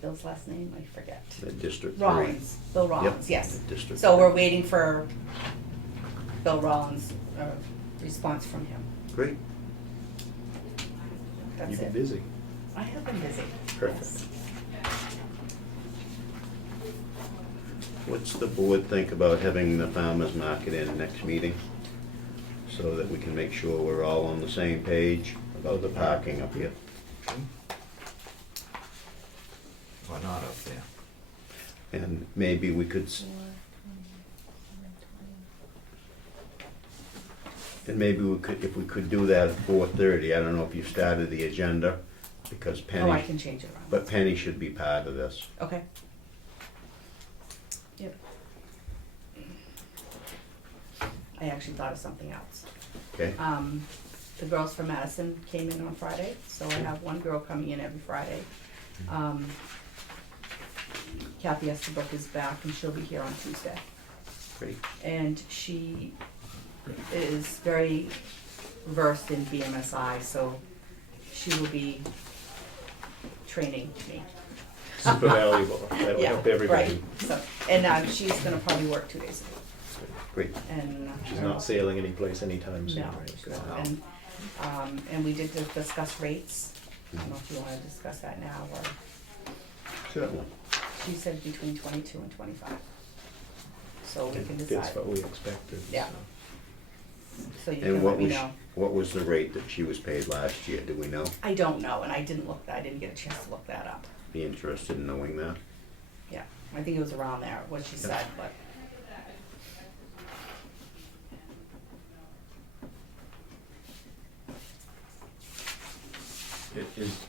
Bill's last name, I forget. The District 3. Rollins, Bill Rollins, Yep, yes. District So we're 3. waiting for Bill Rollins' response from him. Great. That's You've been it. busy. I have been busy. Perfect. Yes. What's the board think about having the farmer's market in next meeting? So that we can make sure we're all on the same page about the parking up here. Or not up there. And maybe we could, and maybe we could, if we could do that at 4:30, I don't know if you started the agenda, because Oh, I Penny, can change it around. but Penny should be part of this. Okay. Yep. I actually thought of something else. Okay? The girls from Madison came in on Friday, so I have one girl coming in every Friday. Kathy Estabrook is back and she'll be here on Tuesday. Great. And she is very versed in BMSI, so she will be training me. Super valuable. That'll Yeah, help everybody. right. So, and she's gonna probably work 2 days a week. Great. And She's not sailing any place anytime soon, no, right? Good. and we did discuss rates. I don't know if you wanna discuss that now, or, Certainly. she said between 22 and 25. So we can Fits decide, what we expected. Yeah. so. so you And can what let me was, know. what was the rate that she was paid last year? Do we know? I don't know, and I didn't get a chance to look that up. Be interested in knowing that? Yeah, I think it was around there, what she said, but.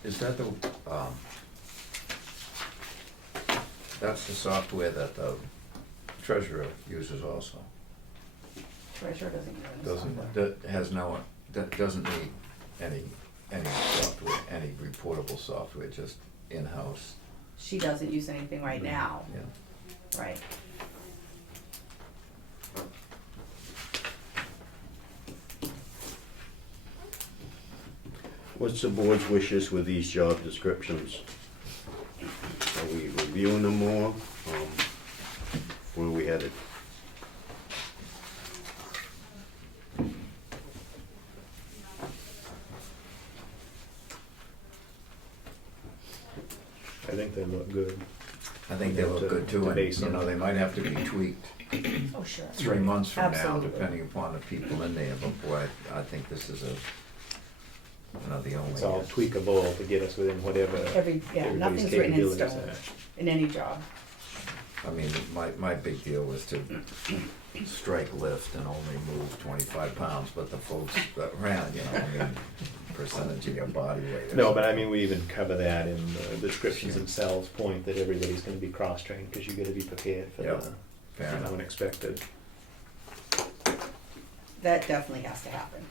Is that the, that's the software that the treasurer uses also? Treasurer doesn't use any Doesn't, software. that has no, that doesn't need any software, any reportable software, just in-house. She doesn't use anything right now, Yeah. right? What's the board's wishes with these job descriptions? Are we reviewing them more? Where are we headed? I think they look good. I think they look good too, and, base you on. know, they might have to be tweaked Oh, sure. 3 months from now, Absolutely. depending upon the people in there, but boy, I think this is the only. It's all tweakable to get us within whatever Yeah, everybody's nothing's written in capabilities stone are. in any job. I mean, my big deal was to strike lift and only move 25 pounds, but the folks that ran, you know, I mean, percentage of your body weight. or No, but I something. mean, we even cover that in the descriptions themselves, point that everybody's gonna be cross-trained, because you gotta be prepared for Yep. the Fair enough. unexpected. That definitely has to happen.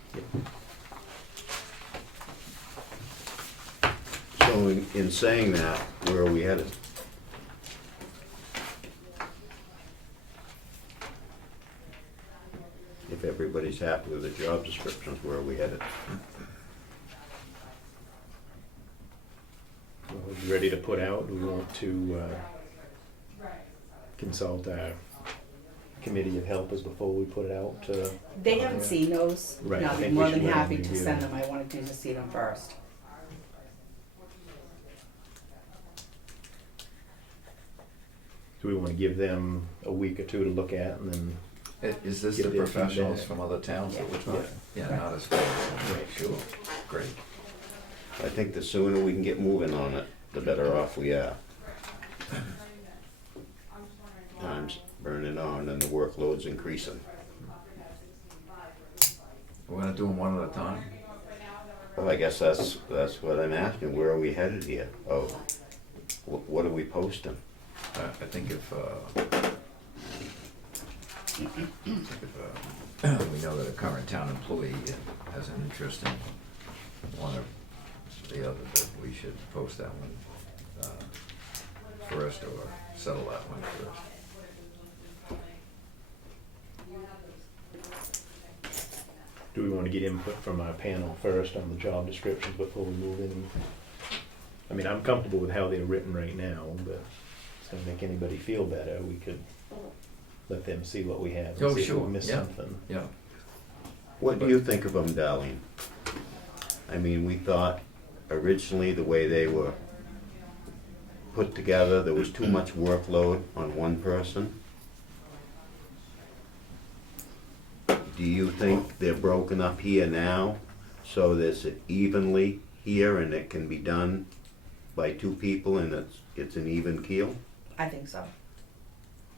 So in saying that, where are we headed? If everybody's happy with the job descriptions, where are we headed? Well, we're ready to put out, we want to consult our committee of helpers before we put it out. They haven't seen those, Right, and I I'll be think we more should than let them happy to review send them. them. I wanted to see them first. Do we wanna give them a week or two to look at and then? Is this Get the their professionals feedback. from other towns that we're Yeah. talking? Yeah, not as far as, sure, great. I think the sooner we can get moving on it, the better off we are. Time's burning on and the workload's increasing. We're gonna do them one at a time? Well, I guess that's what I'm asking, where are we headed here? Oh, what are we posting? I think if we know that a current town employee has an interest in one or the other, that we should post that one first, or settle that one first. Do we wanna get input from our panel first on the job descriptions before we move in? I mean, I'm comfortable with how they're written right now, but it's gonna make anybody feel better, we could let them see what we have Oh, and see if sure, we missed yeah. something. Yeah. What do you think of them, Darlene? I mean, we thought originally the way they were put together, there was too much workload on one person. Do you think they're broken up here now, so there's it evenly here and it can be done by two people and it's an even keel? I think so.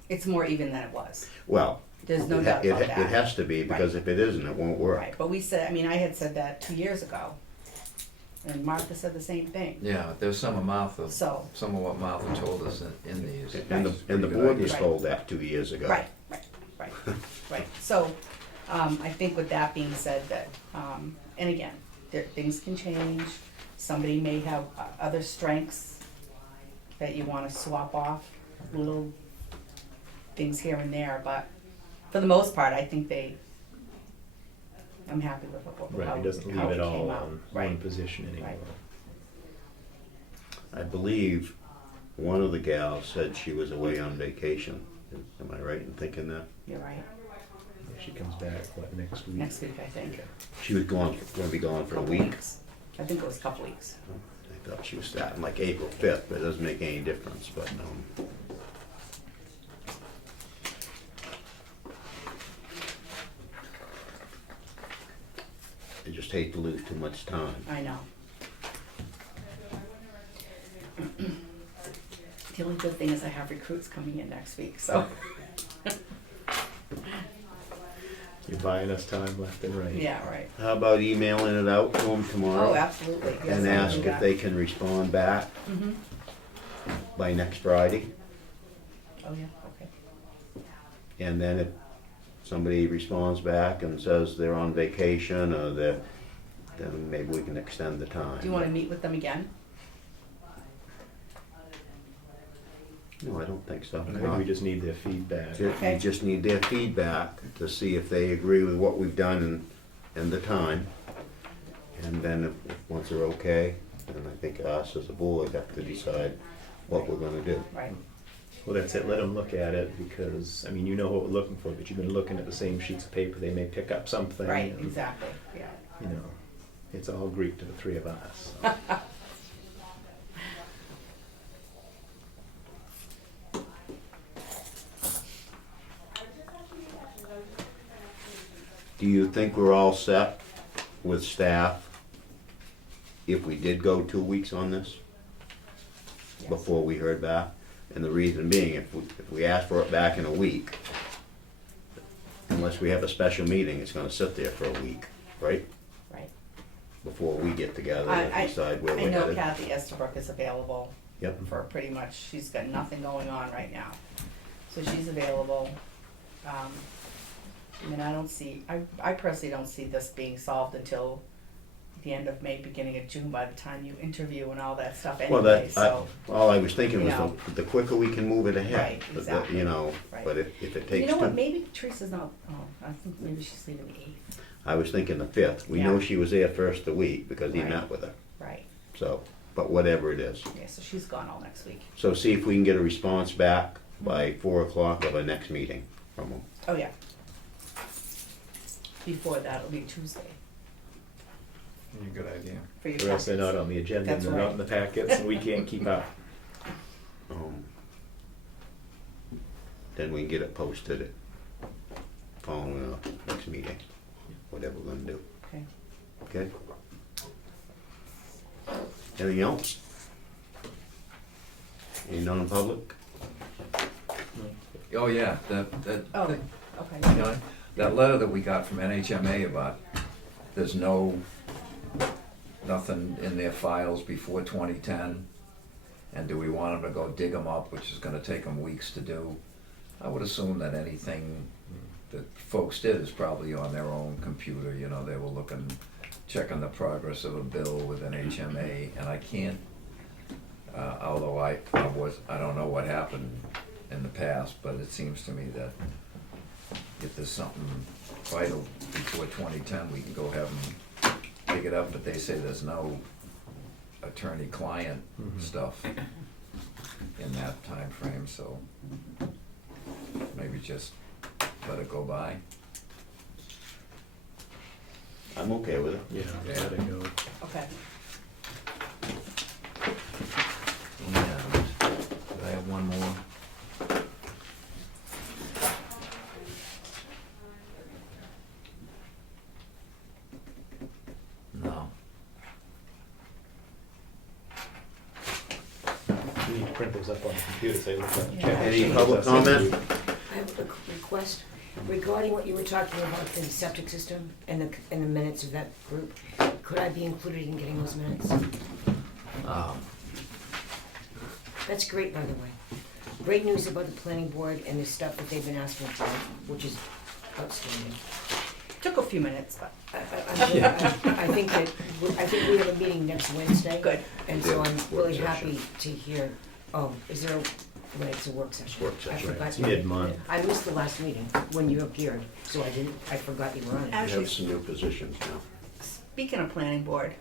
It's more even than it was. Well, There's no doubt about that. It has to be, because if it isn't, it won't work. Right, but we said, I mean, I had said that 2 years ago, and Martha said the same thing. Yeah, there's some of Martha, So, some of what Martha told us in these. And the board was told that 2 years ago. right. Right. So, I think with that being said, that, and again, things can change. Somebody may have other strengths that you wanna swap off, little things here and there, but for the most part, I think I'm happy with Right, how it doesn't how leave it all came out. on one Right. position anymore. Right. I believe one of the gals said she was away on vacation. Am I right in thinking that? You're right. She comes back, what, next week? Next week, I think. She was gonna be gone for a Couple week. weeks. I think it was a couple weeks. I thought she was starting like April 5th, but it doesn't make any difference, but, I just hate to lose too much time. I know. The only good thing is I have recruits coming in next week, so, You're buying us time left and right. yeah, right. How about emailing it out to them tomorrow? Oh, absolutely. Yes, And I'll ask do if that. they can respond back Mhm. by next Friday? Oh, yeah, okay. And then if somebody responds back and says they're on vacation or then maybe we can extend the time. Do you wanna meet with them again? No, I don't think so. I think we just need their feedback. Okay. We just need their feedback to see if they agree with what we've done and the time. And then once they're okay, then I think us as a board have to decide what we're gonna do. Right. Well, that's it, let them look at it, because, I mean, you know what we're looking for, but you've been looking at the same sheets of paper, they may pick up something. Right, and, exactly, yeah. You know, it's all Greek to the three of us. Do you think we're all set with staff if we did go 2 weeks on this? Yes. Before we heard back? And the reason being, if we ask for it back in a week, unless we have a special meeting, it's gonna sit there for a week, right? Right. Before we get together and I decide where I we're know headed. Kathy Estabrook is available Yep. for pretty much, she's got nothing going on right now. So she's available. I mean, I don't see, I personally don't see this being solved until the end of May, beginning of June, by the time you interview and all that stuff Well, anyway, that, so. all I was thinking was you know. the quicker we can move it ahead. Right, exactly. You know, Right. but if it You takes know what, two, maybe Teresa's not, I think maybe she's leaving the 8th, I was thinking the 5th. We know Yeah. she was there first the week because he Right. met with her, right, so, but whatever it is. yeah, so she's gone all next week. So see if we can get a response back by 4 o'clock of our next meeting from them. Oh, yeah. Before that, it'll be Tuesday Good idea. for your Or else they're packets. not on the agenda, and That's they're right. not in the packets, and we can't keep up. Then we can get it posted at following our next meeting, whatever we're gonna do, Okay. okay? Anything else? Any non-public? Oh, yeah, Oh, that, okay. you know, that letter that we got from NHMA about, there's nothing in their files before 2010, and do we want them to go dig them up, which is gonna take them weeks to do? I would assume that anything that folks did is probably on their own computer, you know, they were looking, checking the progress of a bill with NHMA, and I can't, although I don't know what happened in the past, but it seems to me that if there's something vital before 2010, we can go have them dig it up, but they say there's no attorney-client stuff in that time frame, so maybe just let it go by. I'm okay with it. Yeah, let it go. Okay. And did I have one more? No. You need to print those up on the computer, so they look like. Yeah. check Any sheets. public That's it. comment? I have a request regarding what you were talking about, the septic system and the minutes of that group. Could I be included in getting those minutes? That's great, by the way. Great news about the planning board and the stuff that they've been asking for, which is outstanding. Took a few minutes, but I think we have a meeting next Wednesday. good. And so I'm Yeah, really work happy session. to hear, it's a work session. Work I session. forgot It's you- mid-month. I missed the last meeting when you appeared, so I forgot you were on it. We Actually, have some new positions now. speaking of planning board,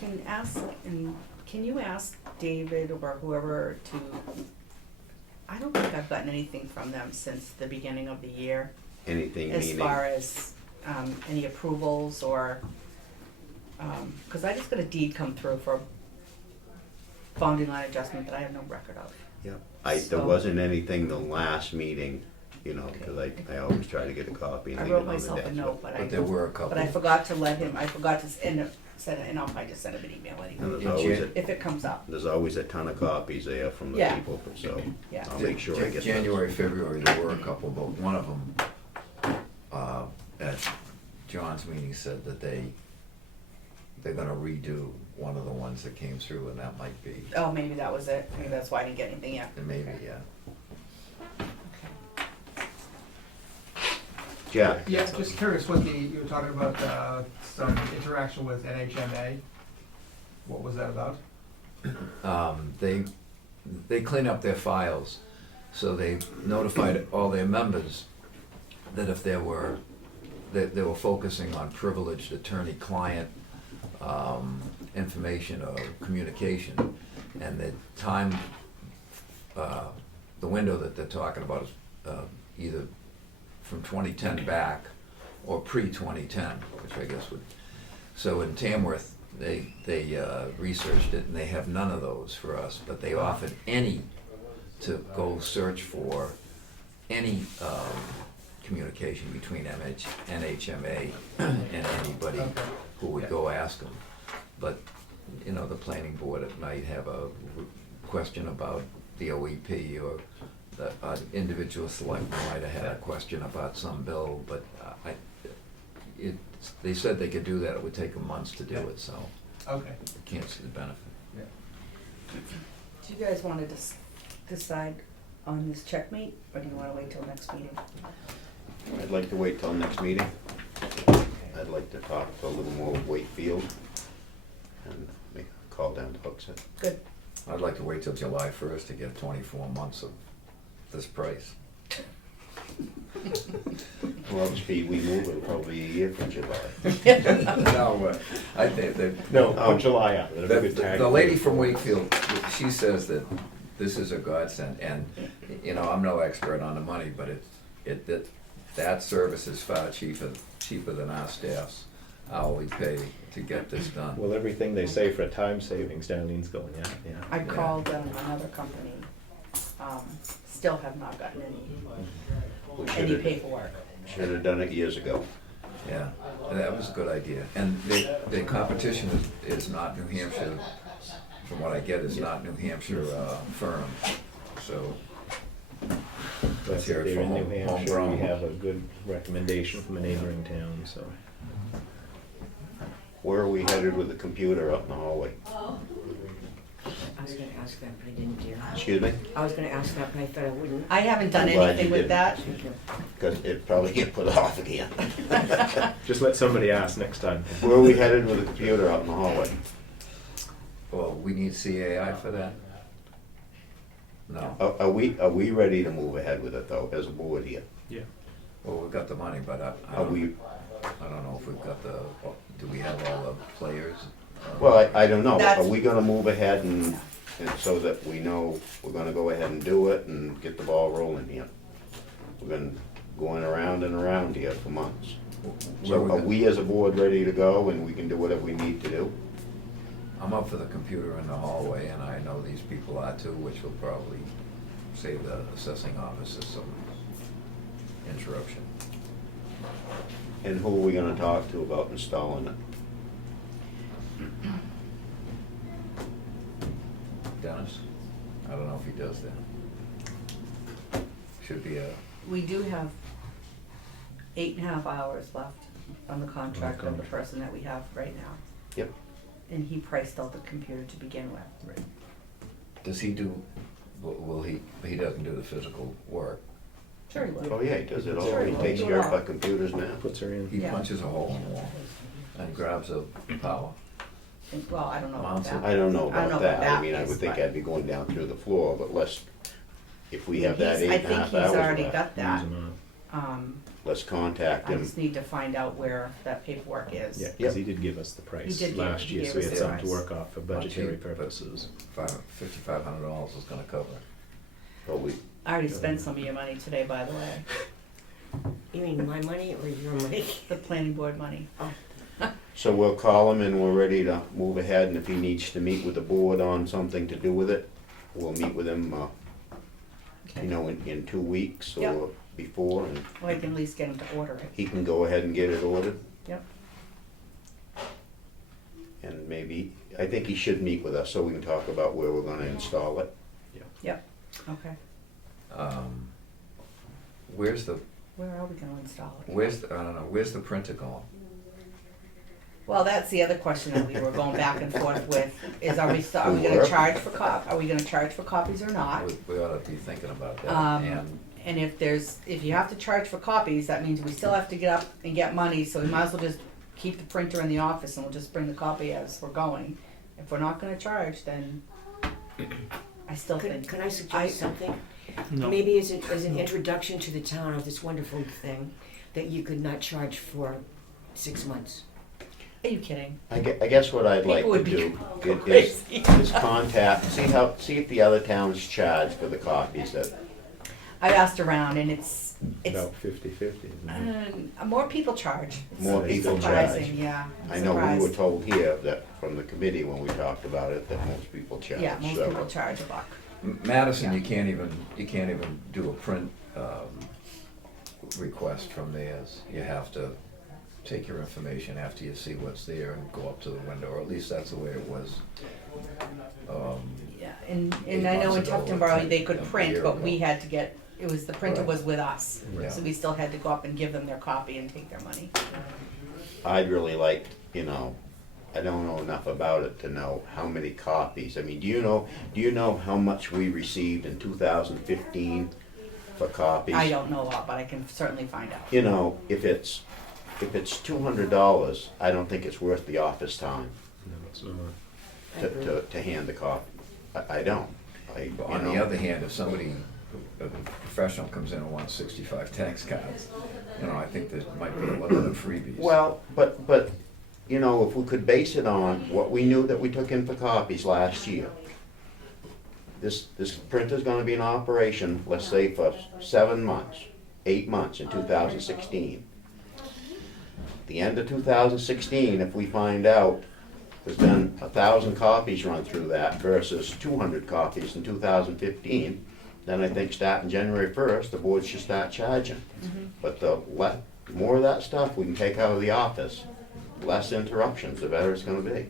can you ask David or whoever to, I don't think I've gotten anything from them since the beginning of the year, Anything as meaning? far as, any approvals or, cause I just got a deed come through for boundary line adjustment that I have no record of. Yeah, there So- wasn't anything the last meeting, you know, because I always try to get a copy and I leave it wrote on the myself a desk. note, but But there were a but couple. I forgot to let him, I forgot to send it, and I just sent him an email And anyway, there's always, if it comes up. there's always a ton of copies there from the Yeah. people, so Yeah. I'll make sure I get those. January, February, there were a couple, but one of them, at John's meeting said that they're gonna redo one of the ones that came through, and that might be, Oh, maybe that was it, maybe that's why I didn't get anything yet. maybe, yeah. Jack, Yeah, just curious what you were talking about, some interaction with NHMA. What was that about? They clean up their files, so they notified all their members that if they were focusing on privileged attorney-client information or communication, and the time, the window that they're talking about is either from 2010 back or pre-2010, which I guess would, so in Tamworth, they researched it and they have none of those for us, but they offered to go search for any communication between NHMA and anybody who would go ask them. But, you know, the planning board might have a question about the OEP, or the individual selectman might have had a question about some bill, but they said they could do that, it would take them months to do it, so Okay. can't see the benefit. Do you guys wanna decide on this checkmate, or do you wanna wait till next meeting? I'd like to wait till next meeting. I'd like to talk to a little more Wakefield and make a call down to Hooksett. Good. I'd like to wait till July 1st to get 24 months of this price. Well, the speed we move, it'll probably be a year from July. No, I think that. No, put July out, that'd be a good tag. The lady from Wakefield, she says that this is a godsend, and, you know, I'm no expert on the money, but that service is far cheaper than our staff's hourly pay to get this done. Well, everything they say for time savings, Darlene's going, yeah. I called another company, still have not gotten We any should've- paperwork. Should have done it years ago. Yeah, that was a good idea. And the competition is not New Hampshire, from what I get, is not New Hampshire firm, so let's hear it They're from in New Hampshire, homegrown. we have a good recommendation from a neighboring town, so. Where are we headed with the computer up in the hallway? I was gonna ask that, but I didn't dare. Excuse me? I was gonna ask that, but I thought I wouldn't. I haven't done I'm glad anything you with didn't. that. Because it'd probably get put off again. Just let somebody ask next time. Where are we headed with the computer out in the hallway? Well, we need CAI for that? No. Are we ready to move ahead with it though, as a board here? Yeah. Well, we've got the money, but I Are don't we, know if we've got do we have all the players? well, I don't know. Are That's- we gonna move ahead and so that we know we're gonna go ahead and do it and get the ball rolling here? We've been going around and around here for months. So are we as a board ready to go and we can do whatever we need to do? I'm up for the computer in the hallway, and I know these people are too, which will probably save the assessing offices some interruption. And who are we gonna talk to about installing it? Dennis? I don't know if he does that. Should be a, We do have 8.5 hours left on the contract of the person that we have right now. Yep. And he priced out the computer to begin with. Right. does he do, will he doesn't do the physical work. Sure he will. Oh, yeah, he does it all. Sure, He we'll takes do it care of all. our computers now. Puts her in. He Yeah. punches a hole in the wall and grabs a power. Well, I don't know about Mounts it. that. I don't know I don't know about about that. I that mean, I piece, would think but- I'd be going down through the floor, but if we have that He's- 8.5 I think hours he's already left, got that. Use 'em up. let's contact I him. just need to find out where that paperwork is. Yeah, because he did give us the price He did last year, give so we us had the something to price. work off for Not budgetary cheap, but purposes. $5,500 is gonna cover it. But we, I already spent some of your money today, by the way, You mean my money or your money? the planning board money. so we'll call him and we're ready to move ahead, and if he needs to meet with the board on something to do with it, we'll meet with him, Okay. you know, in 2 weeks Yep. or before, and Well, I can at least get him to order it. he can go ahead and get it ordered. Yep. And maybe, I think he should meet with us so we can talk about where we're gonna install it. Yep, okay. Where's the, Where are we gonna install it? I don't know, where's the printer going? Well, that's the other question that we were going back and forth with, is are we gonna Where? charge for are we gonna charge for copies or not? We ought to be thinking about that, Um, And if you have to charge for copies, that means we still have to get up and get money, so we might as well just keep the printer in the office and we'll just bring the copy as we're going. If we're not gonna charge, then I still think. Can I suggest something? No. Maybe as an introduction to the town of this wonderful thing, that you could not charge for 6 months. Are you kidding? I guess what I'd like People to would do be is crazy. contact, see if the other towns charge for the copies that, I've asked around and it's, About 50/50, isn't it? more people charge. It's More people surprising, charge. yeah. I know we were Surprised. told here that, from the committee when we talked about it, that most people charge. Yeah, most so- people charge $1. Madison, you can't even do a print, request from theirs. You have to take your information after you see what's there and go up to the window, or at least that's the way it was. Yeah, and 8 I know in months ago, Tufton or Borough, 10 they could a print, year but ago. we had to get, it was, the printer Right. was with us. Yeah. So we still had to go up and give them their copy and take their money. I'd really like, you know, I don't know enough about it to know how many copies. I mean, do you know how much we received in 2015 for copies? I don't know a lot, but I can certainly find out. You know, if it's $200, I don't think it's worth the office time No, it's not. to hand the copy. I don't. But on the other hand, if somebody, a professional comes in and wants 65 tax cards, you know, I think there might be a limit of freebies. Well, but, you know, if we could base it on what we knew that we took in for copies last year. This printer's gonna be in operation, let's say for 7 months, 8 months in 2016. The end of 2016, if we find out there's been 1,000 copies run through that versus 200 copies in 2015, then I think starting January 1st, the board should start charging. But the more of that stuff we can take out of the office, less interruptions, the better it's gonna be.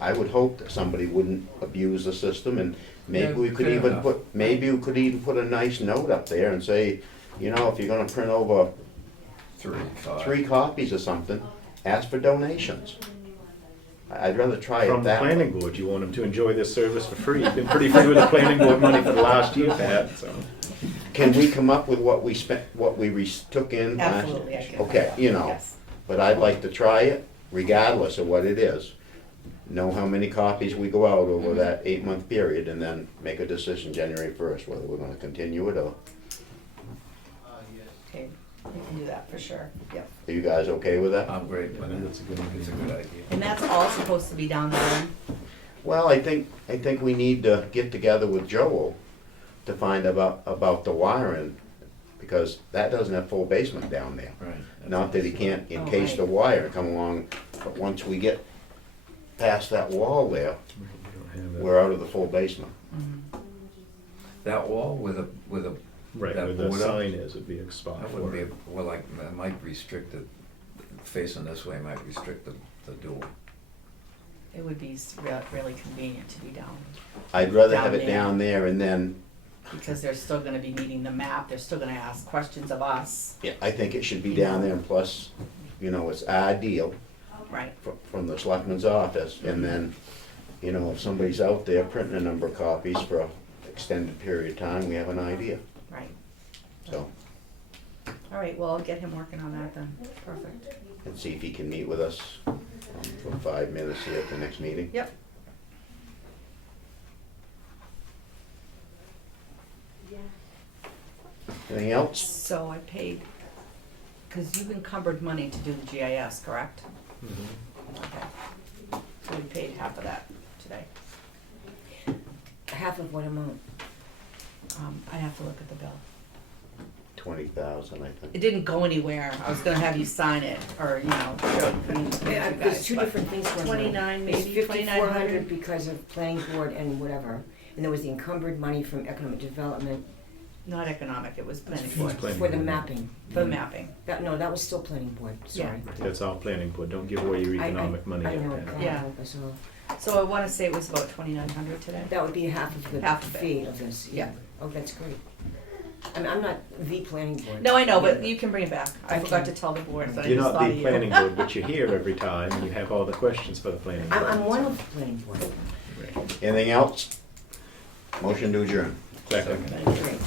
I would hope that somebody wouldn't abuse the system, and maybe Yeah, we could fair even enough. put a nice note up there and say, you know, if you're gonna print over 3 copies or something, ask for donations. I'd rather try it From the that way. planning board, you want them to enjoy this service for free. You've been pretty free with the planning board money for the last year, Pat, so. Can we come up with what we spent, what we took in last? Absolutely, I can. Okay, you know, Yes. but I'd like to try it regardless of what it is. Know how many copies we go out over that 8-month period, and then make a decision January 1st, whether we're gonna continue it, or Okay, we can do that for sure, yep. are you guys okay with that? I'm great with it. That's a good It's a good idea. And that's all supposed to be down there? Well, I think we need to get together with Joel to find about the wiring, because that doesn't have full basement down there. Right. Not that he can't Oh, encase right. the wire and come along, but once we get past that wall there, we're out of the full basement. That wall with a, Right, that where the board up, sign is, would be a spot that for wouldn't be, it. well, like, that might restrict it, facing this way might restrict the door. It would be really convenient to be down, I'd rather Down have it there. down there, and then, because they're still gonna be needing the map, they're still gonna ask questions of us, yeah, I think it should be down there, and plus, you know, it's our deal right? from the selectman's office, and then, you know, if somebody's out there printing a number of copies for an extended period of time, we have an idea, Right. so. All right, well, I'll get him working on that then, perfect. And see if he can meet with us for 5 minutes here at the next meeting. Yep. Anything else? So I paid, because you've encumbered money to do the GIS, correct? Okay. So we paid half of that today. Half of what amount? I'd have to look at the bill. 20,000, I It think. didn't go anywhere, I was gonna have you sign it, or, you know, show it to you There's guys, two but different things going on. 29 maybe, There's 5,400 2,900. because of planning board and whatever, and there was the encumbered money from economic development Not economic, it was planning It's board, planning for the board. mapping. for the mapping. That was still planning board, sorry. That's all planning board, don't give away your economic money I yet, know, Pat. Yeah. so So I wanna say it was about 2,900 today. that would be half of the Half of it. fee of this, yeah. Oh, that's great. I mean, I'm not the planning board. No, I know, but Yeah. you can bring it back. I Okay. forgot to tell the board, so I You're just not thought of the you. planning board, but you're here every time, and you have all the questions for the planning board. I'm one of the planning board. Anything else? Motion to adjourn. Second. Great.